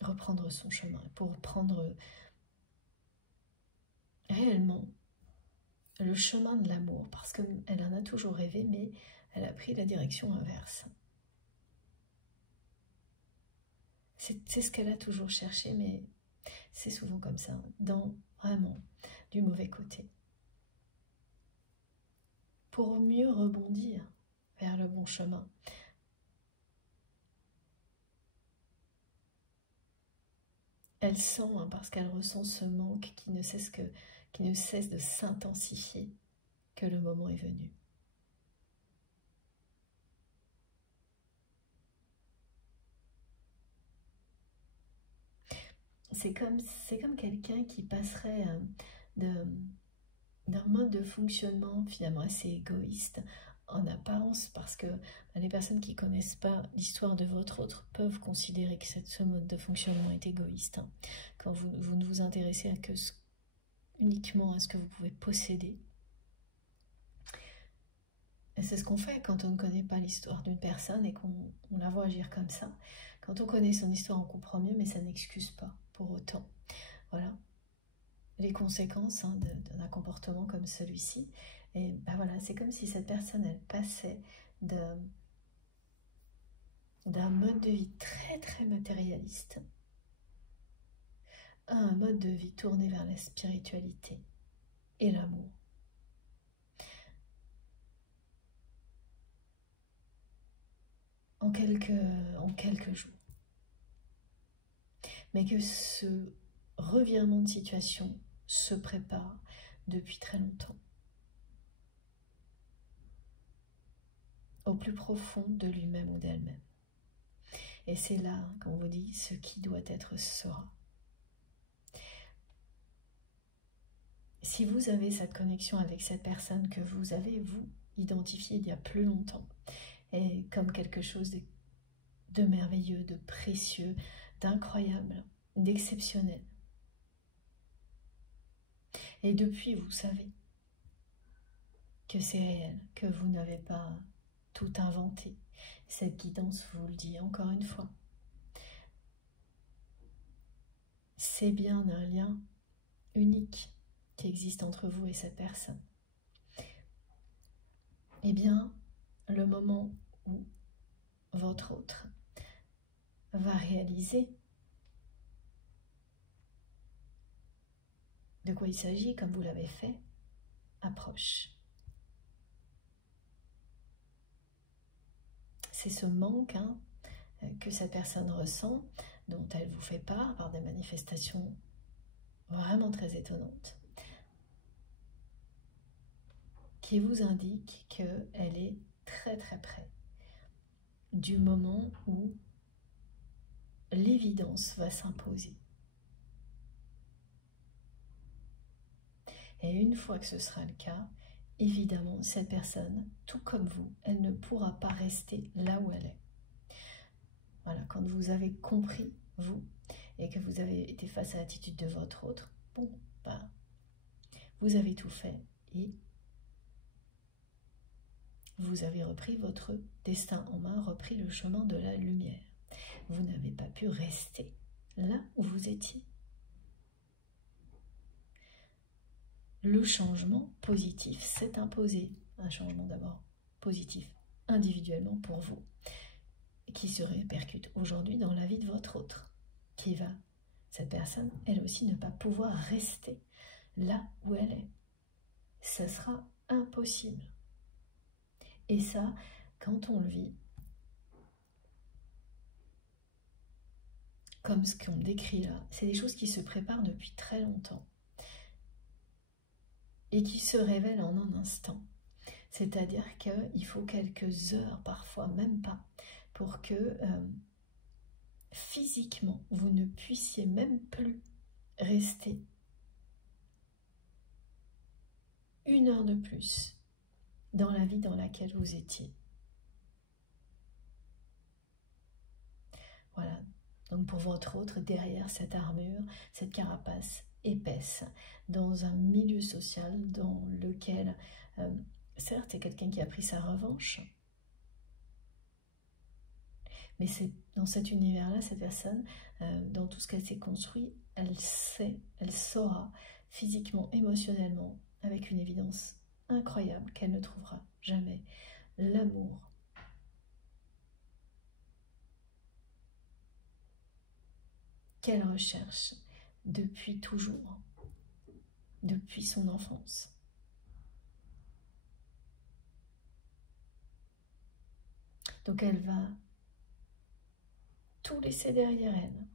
reprendre son chemin, pour prendre réellement le chemin de l'amour, parce qu'elle en a toujours rêvé, mais elle a pris la direction inverse. C'est ce qu'elle a toujours cherché, mais c'est souvent comme ça, dans vraiment du mauvais côté. Pour mieux rebondir vers le bon chemin. Elle sent, hein, parce qu'elle ressent ce manque qui ne cesse de s'intensifier, que le moment est venu. C'est comme quelqu'un qui passerait d'un mode de fonctionnement finalement assez égoïste en apparence, parce que les personnes qui ne connaissent pas l'histoire de votre autre peuvent considérer que ce mode de fonctionnement est égoïste. Hein. Quand vous ne vous intéressez uniquement à ce que vous pouvez posséder. Et c'est ce qu'on fait quand on ne connaît pas l'histoire d'une personne et qu'on la voit agir comme ça. Quand on connaît son histoire, on comprend mieux, mais ça n'excuse pas pour autant. Voilà les conséquences d'un comportement comme celui-ci. Et ben voilà, c'est comme si cette personne, elle passait d'un mode de vie très très matérialiste à un mode de vie tourné vers la spiritualité et l'amour. En quelques jours. Mais que ce revirement de situation se prépare depuis très longtemps. Au plus profond de lui-même ou d'elle-même. Et c'est là qu'on vous dit, ce qui doit être sera. Si vous avez cette connexion avec cette personne que vous avez, vous, identifiée il y a plus longtemps, et comme quelque chose de merveilleux, de précieux, d'incroyable, d'exceptionnel. Et depuis, vous savez que c'est réel, que vous n'avez pas tout inventé. Cette guidance vous le dit encore une fois. C'est bien un lien unique qui existe entre vous et cette personne. Eh bien, le moment où votre autre va réaliser de quoi il s'agit, comme vous l'avez fait, approche. C'est ce manque que cette personne ressent, dont elle vous fait part par des manifestations vraiment très étonnantes, qui vous indique qu'elle est très très près du moment où l'évidence va s'imposer. Et une fois que ce sera le cas, évidemment, cette personne, tout comme vous, elle ne pourra pas rester là où elle est. Voilà, quand vous avez compris, vous, et que vous avez été face à l'attitude de votre autre, bon, ben, vous avez tout fait et vous avez repris votre destin en main, repris le chemin de la lumière. Vous n'avez pas pu rester là où vous étiez. Le changement positif s'est imposé. Un changement d'abord positif individuellement pour vous, qui se répercute aujourd'hui dans la vie de votre autre, qui va, cette personne, elle aussi, ne pas pouvoir rester là où elle est. Ça sera impossible. Et ça, quand on le vit, comme ce qu'on décrit là, c'est des choses qui se préparent depuis très longtemps et qui se révèlent en un instant. C'est-à-dire qu'il faut quelques heures, parfois même pas, pour que physiquement, vous ne puissiez même plus rester une heure de plus dans la vie dans laquelle vous étiez. Voilà. Donc pour votre autre, derrière cette armure, cette carapace épaisse, dans un milieu social dans lequel, certes, c'est quelqu'un qui a pris sa revanche, mais c'est dans cet univers-là, cette personne, dans tout ce qu'elle s'est construit, elle sait, elle saura physiquement, émotionnellement, avec une évidence incroyable qu'elle ne trouvera jamais l'amour qu'elle recherche depuis toujours, depuis son enfance. Donc elle va tout laisser derrière elle.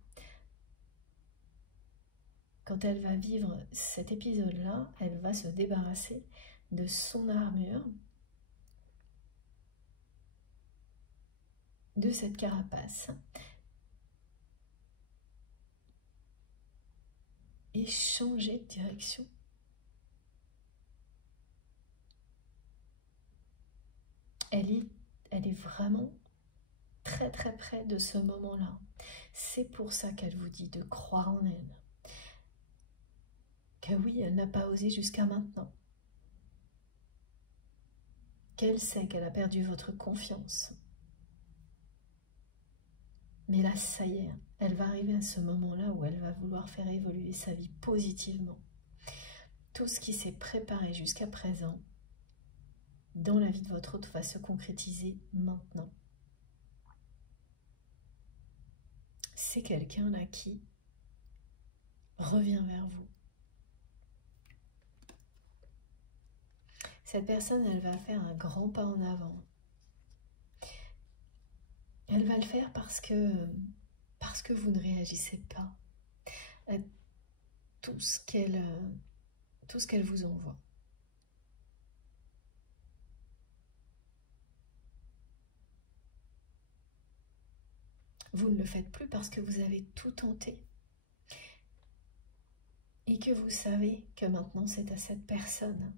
Quand elle va vivre cet épisode-là, elle va se débarrasser de son armure, de cette carapace, et changer de direction. elle est vraiment très très près de ce moment-là. C'est pour ça qu'elle vous dit de croire en elle. Que oui, elle n'a pas osé jusqu'à maintenant. Qu'elle sait qu'elle a perdu votre confiance. Mais là, ça y est, elle va arriver à ce moment-là où elle va vouloir faire évoluer sa vie positivement. Tout ce qui s'est préparé jusqu'à présent dans la vie de votre autre va se concrétiser maintenant. C'est quelqu'un là qui revient vers vous. Cette personne, elle va faire un grand pas en avant. Elle va le faire parce que vous ne réagissez pas à tout ce qu'elle vous envoie. Vous ne le faites plus parce que vous avez tout tenté. Et que vous savez que maintenant c'est à cette personne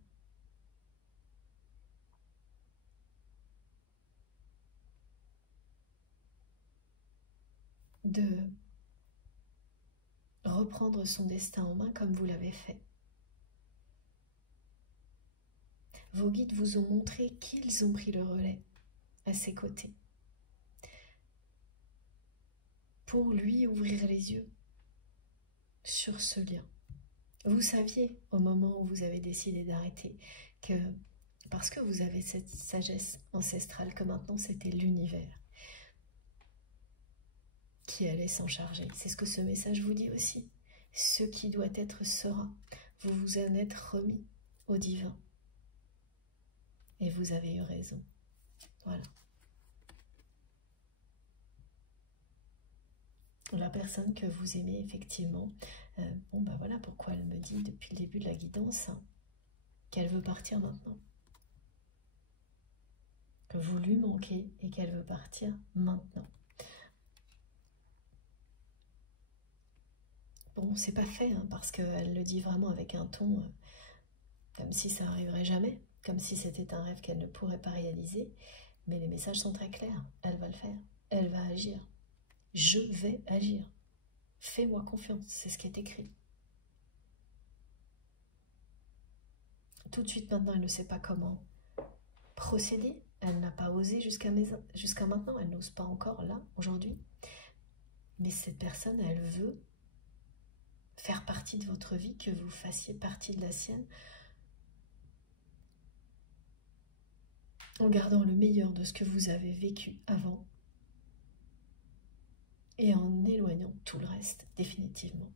de reprendre son destin en main comme vous l'avez fait. Vos guides vous ont montré qu'ils ont pris le relais à ses côtés pour lui ouvrir les yeux sur ce lien. Vous saviez au moment où vous avez décidé d'arrêter que, parce que vous avez cette sagesse ancestrale, que maintenant c'était l'univers qui allait s'en charger. C'est ce que ce message vous dit aussi. Ce qui doit être sera. Vous vous en êtes remis au divin. Et vous avez eu raison. Voilà. La personne que vous aimez, effectivement, bon ben voilà pourquoi elle me dit depuis le début de la guidance qu'elle veut partir maintenant. Que vous lui manquez et qu'elle veut partir maintenant. Bon, c'est pas fait, hein, parce qu'elle le dit vraiment avec un ton comme si ça n'arriverait jamais, comme si c'était un rêve qu'elle ne pourrait pas réaliser. Mais les messages sont très clairs. Elle va le faire. Elle va agir. Je vais agir. Fais-moi confiance. C'est ce qui est écrit. Tout de suite maintenant, elle ne sait pas comment procéder. Elle n'a pas osé jusqu'à maintenant. Elle n'ose pas encore là, aujourd'hui. Mais cette personne, elle veut faire partie de votre vie, que vous fassiez partie de la sienne, en gardant le meilleur de ce que vous avez vécu avant et en éloignant tout le reste, définitivement.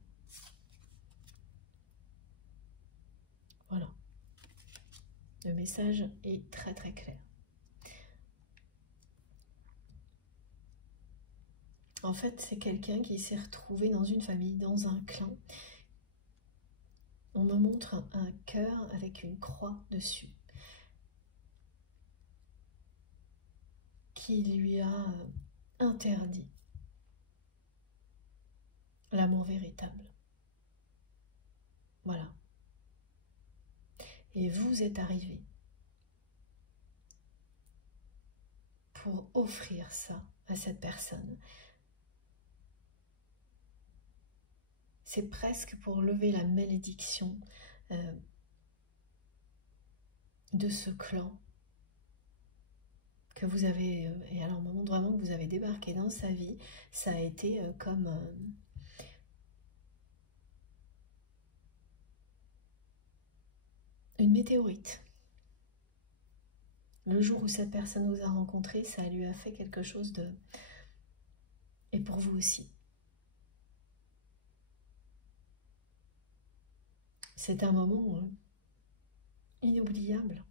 Voilà. Le message est très très clair. En fait, c'est quelqu'un qui s'est retrouvé dans une famille, dans un clan. On me montre un cœur avec une croix dessus, qui lui a interdit l'amour véritable. Voilà. Et vous êtes arrivé pour offrir ça à cette personne. C'est presque pour lever la malédiction de ce clan que vous avez... et alors, au moment vraiment que vous avez débarqué dans sa vie, ça a été comme... une météorite. Le jour où cette personne vous a rencontré, ça lui a fait quelque chose de... Et pour vous aussi. C'est un moment inoubliable.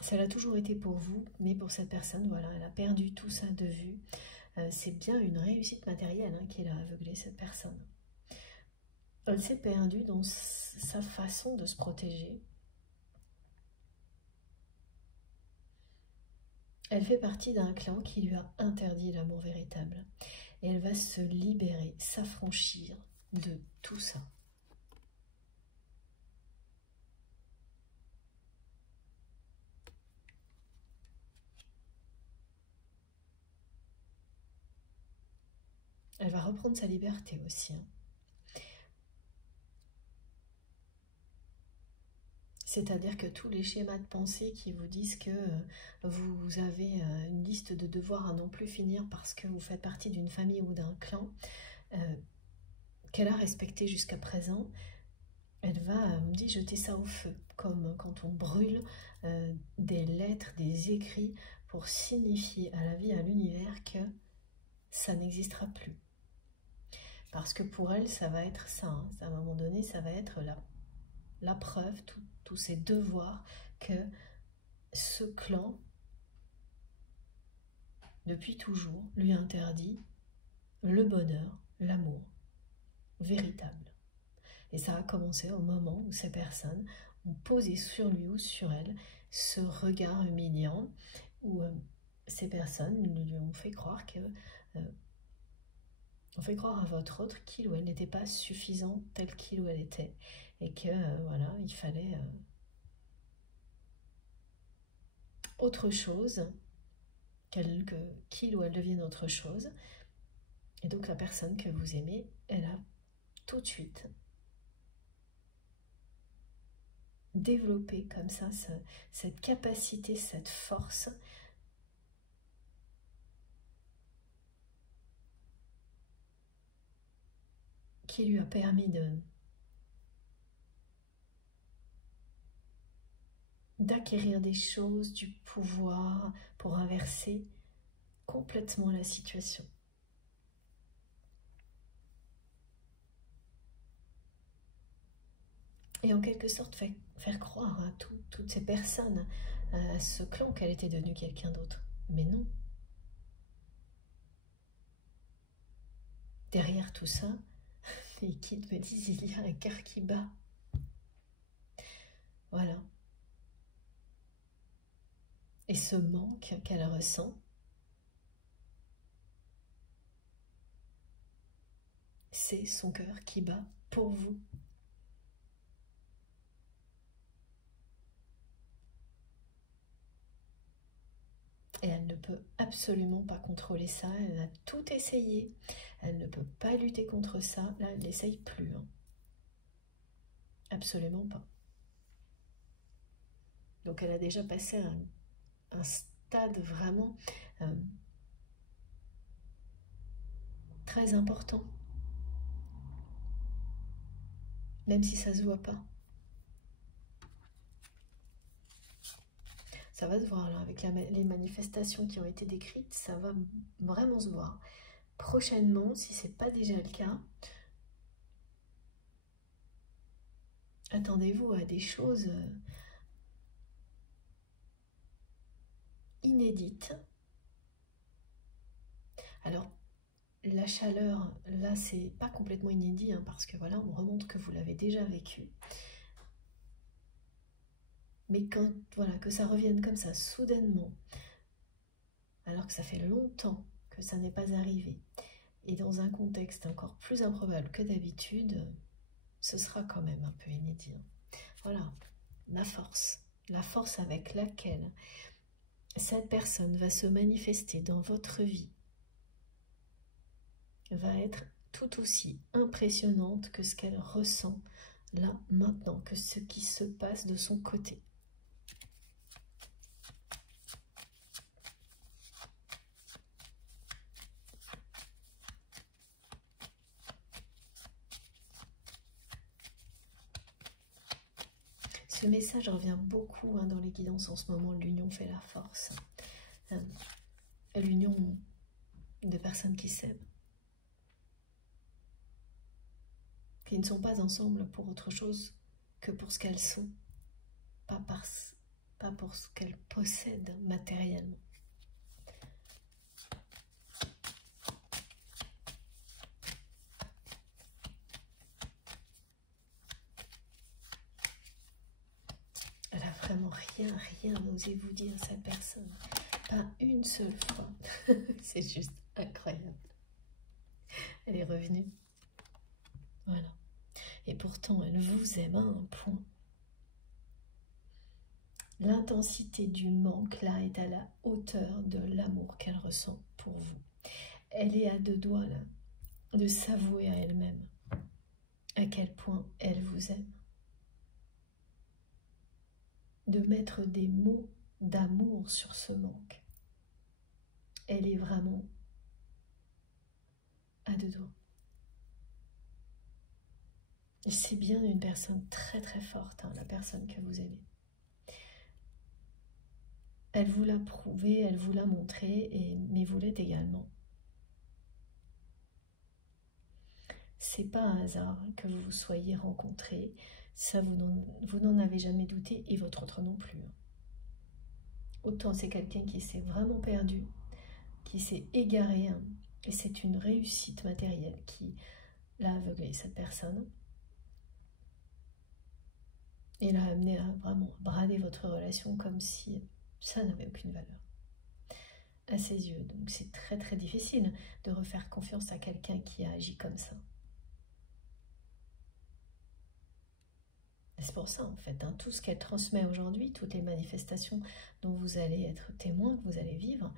Ça l'a toujours été pour vous, mais pour cette personne, voilà, elle a perdu tout ça de vue. C'est bien une réussite matérielle qui l'a aveuglé, cette personne. Elle s'est perdue dans sa façon de se protéger. Elle fait partie d'un clan qui lui a interdit l'amour véritable. Et elle va se libérer, s'affranchir de tout ça. reprendre sa liberté aussi. Hein. C'est-à-dire que tous les schémas de pensée qui vous disent que vous avez une liste de devoirs à non plus finir parce que vous faites partie d'une famille ou d'un clan qu'elle a respecté jusqu'à présent, elle va, me dit, jeter ça au feu, comme quand on brûle des lettres, des écrits pour signifier à la vie, à l'univers que ça n'existera plus. Parce que pour elle, ça va être ça, hein. À un moment donné, ça va être la preuve, tous ces devoirs que ce clan, depuis toujours, lui interdit le bonheur, l'amour véritable. Et ça a commencé au moment où ces personnes ont posé sur lui ou sur elle ce regard humiliant, où ces personnes lui ont fait croire que on fait croire à votre autre qu'il ou elle n'était pas suffisant tel qu'il ou elle était, et que voilà, il fallait autre chose, qu'il ou elle devienne autre chose. Et donc la personne que vous aimez, elle a tout de suite développé comme ça cette capacité, cette force qui lui a permis d'acquérir des choses, du pouvoir pour inverser complètement la situation. Et en quelque sorte faire croire à toutes ces personnes, à ce clan, qu'elle était devenue quelqu'un d'autre. Mais non. Derrière tout ça, les kids me disent, il y a un cœur qui bat. Voilà. Et ce manque qu'elle ressent, c'est son cœur qui bat pour vous. Et elle ne peut absolument pas contrôler ça, elle a tout essayé, elle ne peut pas lutter contre ça, là elle n'essaye plus. Hein. Absolument pas. Donc elle a déjà passé un stade vraiment très important. Même si ça ne se voit pas. Ça va se voir là, avec les manifestations qui ont été décrites, ça va vraiment se voir. Prochainement, si ce n'est pas déjà le cas, attendez-vous à des choses inédites. Alors, la chaleur, là, c'est pas complètement inédit, hein, parce que voilà, on remonte que vous l'avez déjà vécu. Mais quand, voilà, que ça revienne comme ça, soudainement, alors que ça fait longtemps que ça n'est pas arrivé, et dans un contexte encore plus improbable que d'habitude, ce sera quand même un peu inédit. Voilà, la force avec laquelle cette personne va se manifester dans votre vie va être tout aussi impressionnante que ce qu'elle ressent là, maintenant, que ce qui se passe de son côté. Ce message revient beaucoup dans les guidances en ce moment. L'union fait la force. L'union de personnes qui s'aiment, qui ne sont pas ensemble pour autre chose que pour ce qu'elles sont, pas pour ce qu'elles possèdent matériellement. Elle a vraiment rien osé vous dire, cette personne. Pas une seule fois. C'est juste incroyable. Elle est revenue. Voilà. Et pourtant, elle vous aime à un point. L'intensité du manque, là, est à la hauteur de l'amour qu'elle ressent pour vous. Elle est à deux doigts, là, de s'avouer à elle-même à quel point elle vous aime, de mettre des mots d'amour sur ce manque. Elle est vraiment à deux doigts. Et c'est bien une personne très très forte, hein, la personne que vous aimez. Elle vous l'a prouvé, elle vous l'a montré, mais vous l'êtes également. C'est pas un hasard que vous vous soyez rencontrés, ça vous n'en avez jamais douté, et votre autre non plus. Autant c'est quelqu'un qui s'est vraiment perdu, qui s'est égaré, hein, et c'est une réussite matérielle qui l'a aveuglé, cette personne, et l'a amené à vraiment brader votre relation comme si ça n'avait aucune valeur à ses yeux. Donc c'est très très difficile de refaire confiance à quelqu'un qui a agi comme ça. C'est pour ça en fait, hein, tout ce qu'elle transmet aujourd'hui, toutes les manifestations dont vous allez être témoin, que vous allez vivre,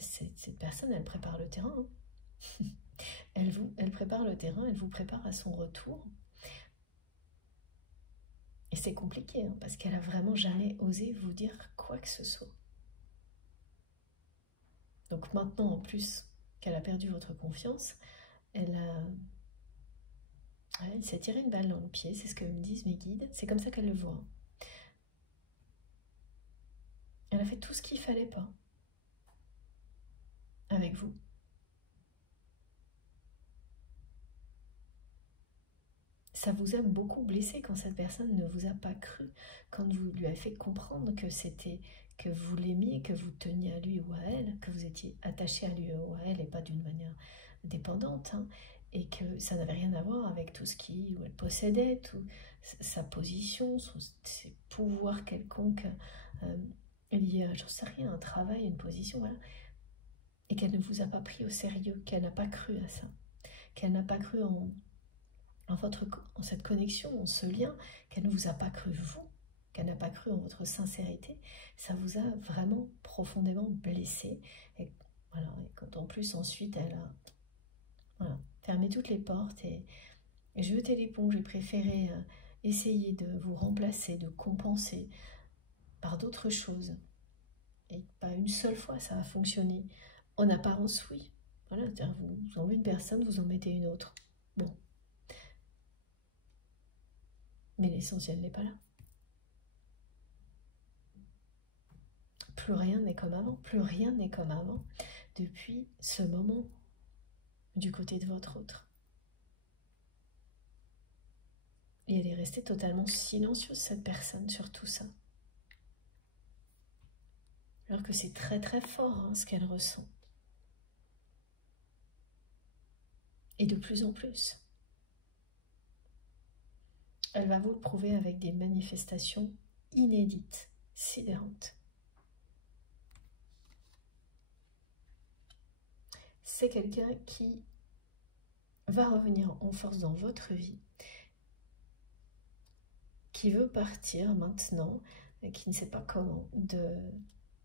cette personne, elle prépare le terrain. Hein. Elle prépare le terrain, elle vous prépare à son retour. Et c'est compliqué, hein, parce qu'elle a vraiment jamais osé vous dire quoi que ce soit. Donc maintenant, en plus qu'elle a perdu votre confiance, elle s'est tiré une balle dans le pied, c'est ce que me disent mes guides, c'est comme ça qu'elle le voit. Elle a fait tout ce qu'il ne fallait pas avec vous. Ça vous a beaucoup blessé quand cette personne ne vous a pas cru, quand vous lui avez fait comprendre que vous l'aimiez, que vous teniez à lui ou à elle, que vous étiez attaché à lui ou à elle et pas d'une manière dépendante, hein, et que ça n'avait rien à voir avec tout ce elle possédait, toute sa position, ses pouvoirs quelconques liés à, j'en sais rien, un travail, une position, voilà, et qu'elle ne vous a pas pris au sérieux, qu'elle n'a pas cru à ça, qu'elle n'a pas cru en cette connexion, en ce lien, qu'elle ne vous a pas cru vous, qu'elle n'a pas cru en votre sincérité, ça vous a vraiment profondément blessé. Et voilà, et quand en plus ensuite elle a fermé toutes les portes et jeté l'éponge, j'ai préféré essayer de vous remplacer, de compenser par d'autres choses. Et pas une seule fois ça a fonctionné. En apparence, oui. Voilà, c'est-à-dire vous enlevez une personne, vous en mettez une autre. Bon. Mais l'essentiel n'est pas là. Plus rien n'est comme avant, plus rien n'est comme avant depuis ce moment du côté de votre autre. Et elle est restée totalement silencieuse, cette personne, sur tout ça. Alors que c'est très très fort, hein, ce qu'elle ressent. Et de plus en plus. Elle va vous le prouver avec des manifestations inédites, sidérantes. C'est quelqu'un qui va revenir en force dans votre vie, qui veut partir maintenant, qui ne sait pas comment,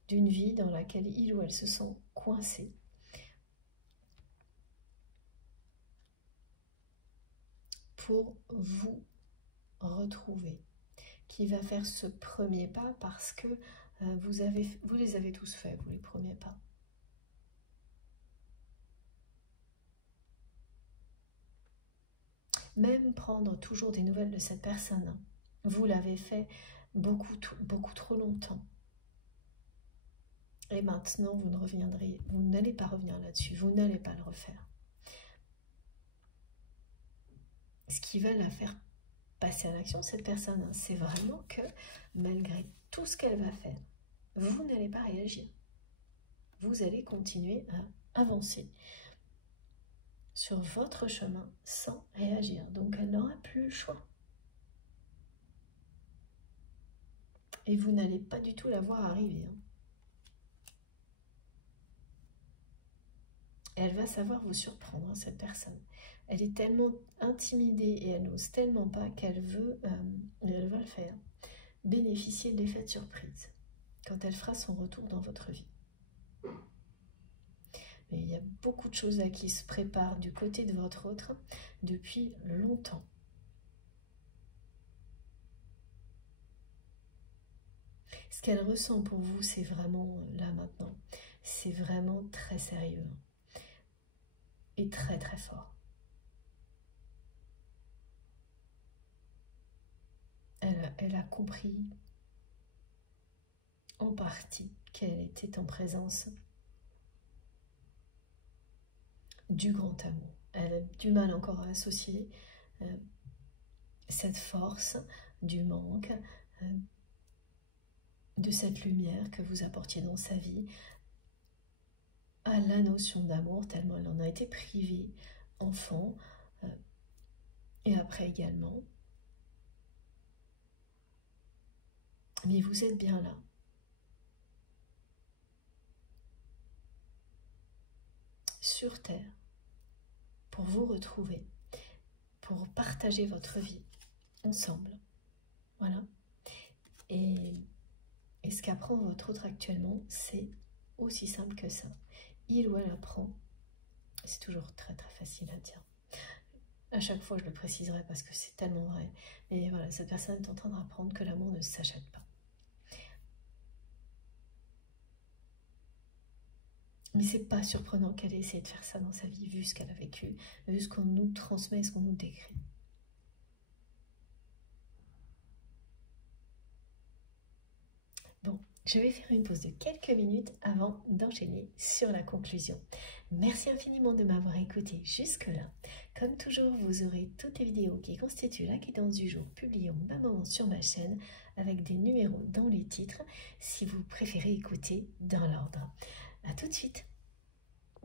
d'une vie dans laquelle il ou elle se sent coincé. Pour vous retrouver, qui va faire ce premier pas parce que vous les avez tous faits, vous, les premiers pas. Même prendre toujours des nouvelles de cette personne, vous l'avez fait beaucoup trop longtemps. Et maintenant, vous n'allez pas revenir là-dessus, vous n'allez pas le refaire. Ce qui va la faire passer à l'action, cette personne, hein, c'est vraiment que malgré tout ce qu'elle va faire, vous n'allez pas réagir. Vous allez continuer à avancer sur votre chemin sans réagir. Donc elle n'aura plus le choix. Et vous n'allez pas du tout la voir arriver. Hein. Elle va savoir vous surprendre, hein, cette personne. Elle est tellement intimidée et elle n'ose tellement pas qu'elle elle va le faire. Bénéficier de l'effet de surprise quand elle fera son retour dans votre vie. mais il y a beaucoup de choses là qui se préparent du côté de votre autre depuis longtemps. Ce qu'elle ressent pour vous, c'est vraiment là maintenant. C'est vraiment très sérieux et très très fort. Elle a compris en partie qu'elle était en présence du grand amour. Elle a du mal encore à associer cette force du manque, de cette lumière que vous apportiez dans sa vie, à la notion d'amour, tellement elle en a été privée, enfant, et après également. Mais vous êtes bien là. Sur Terre, pour vous retrouver, pour partager votre vie ensemble. Voilà. Et ce qu'apprend votre autre actuellement, c'est aussi simple que ça. Il ou elle apprend. C'est toujours très très facile à dire. À chaque fois, je le préciserai parce que c'est tellement vrai. Mais voilà, cette personne est en train d'apprendre que l'amour ne s'achète pas. Mais c'est pas surprenant qu'elle ait essayé de faire ça dans sa vie, vu ce qu'elle a vécu, vu ce qu'on nous transmet, ce qu'on nous décrit. Bon, je vais faire une pause de quelques minutes avant d'enchaîner sur la conclusion. Merci infiniment de m'avoir écouté jusque-là. Comme toujours, vous aurez toutes les vidéos qui constituent la guidance du jour publiées au même moment sur ma chaîne, avec des numéros dans les titres, si vous préférez écouter dans l'ordre. A tout de suite.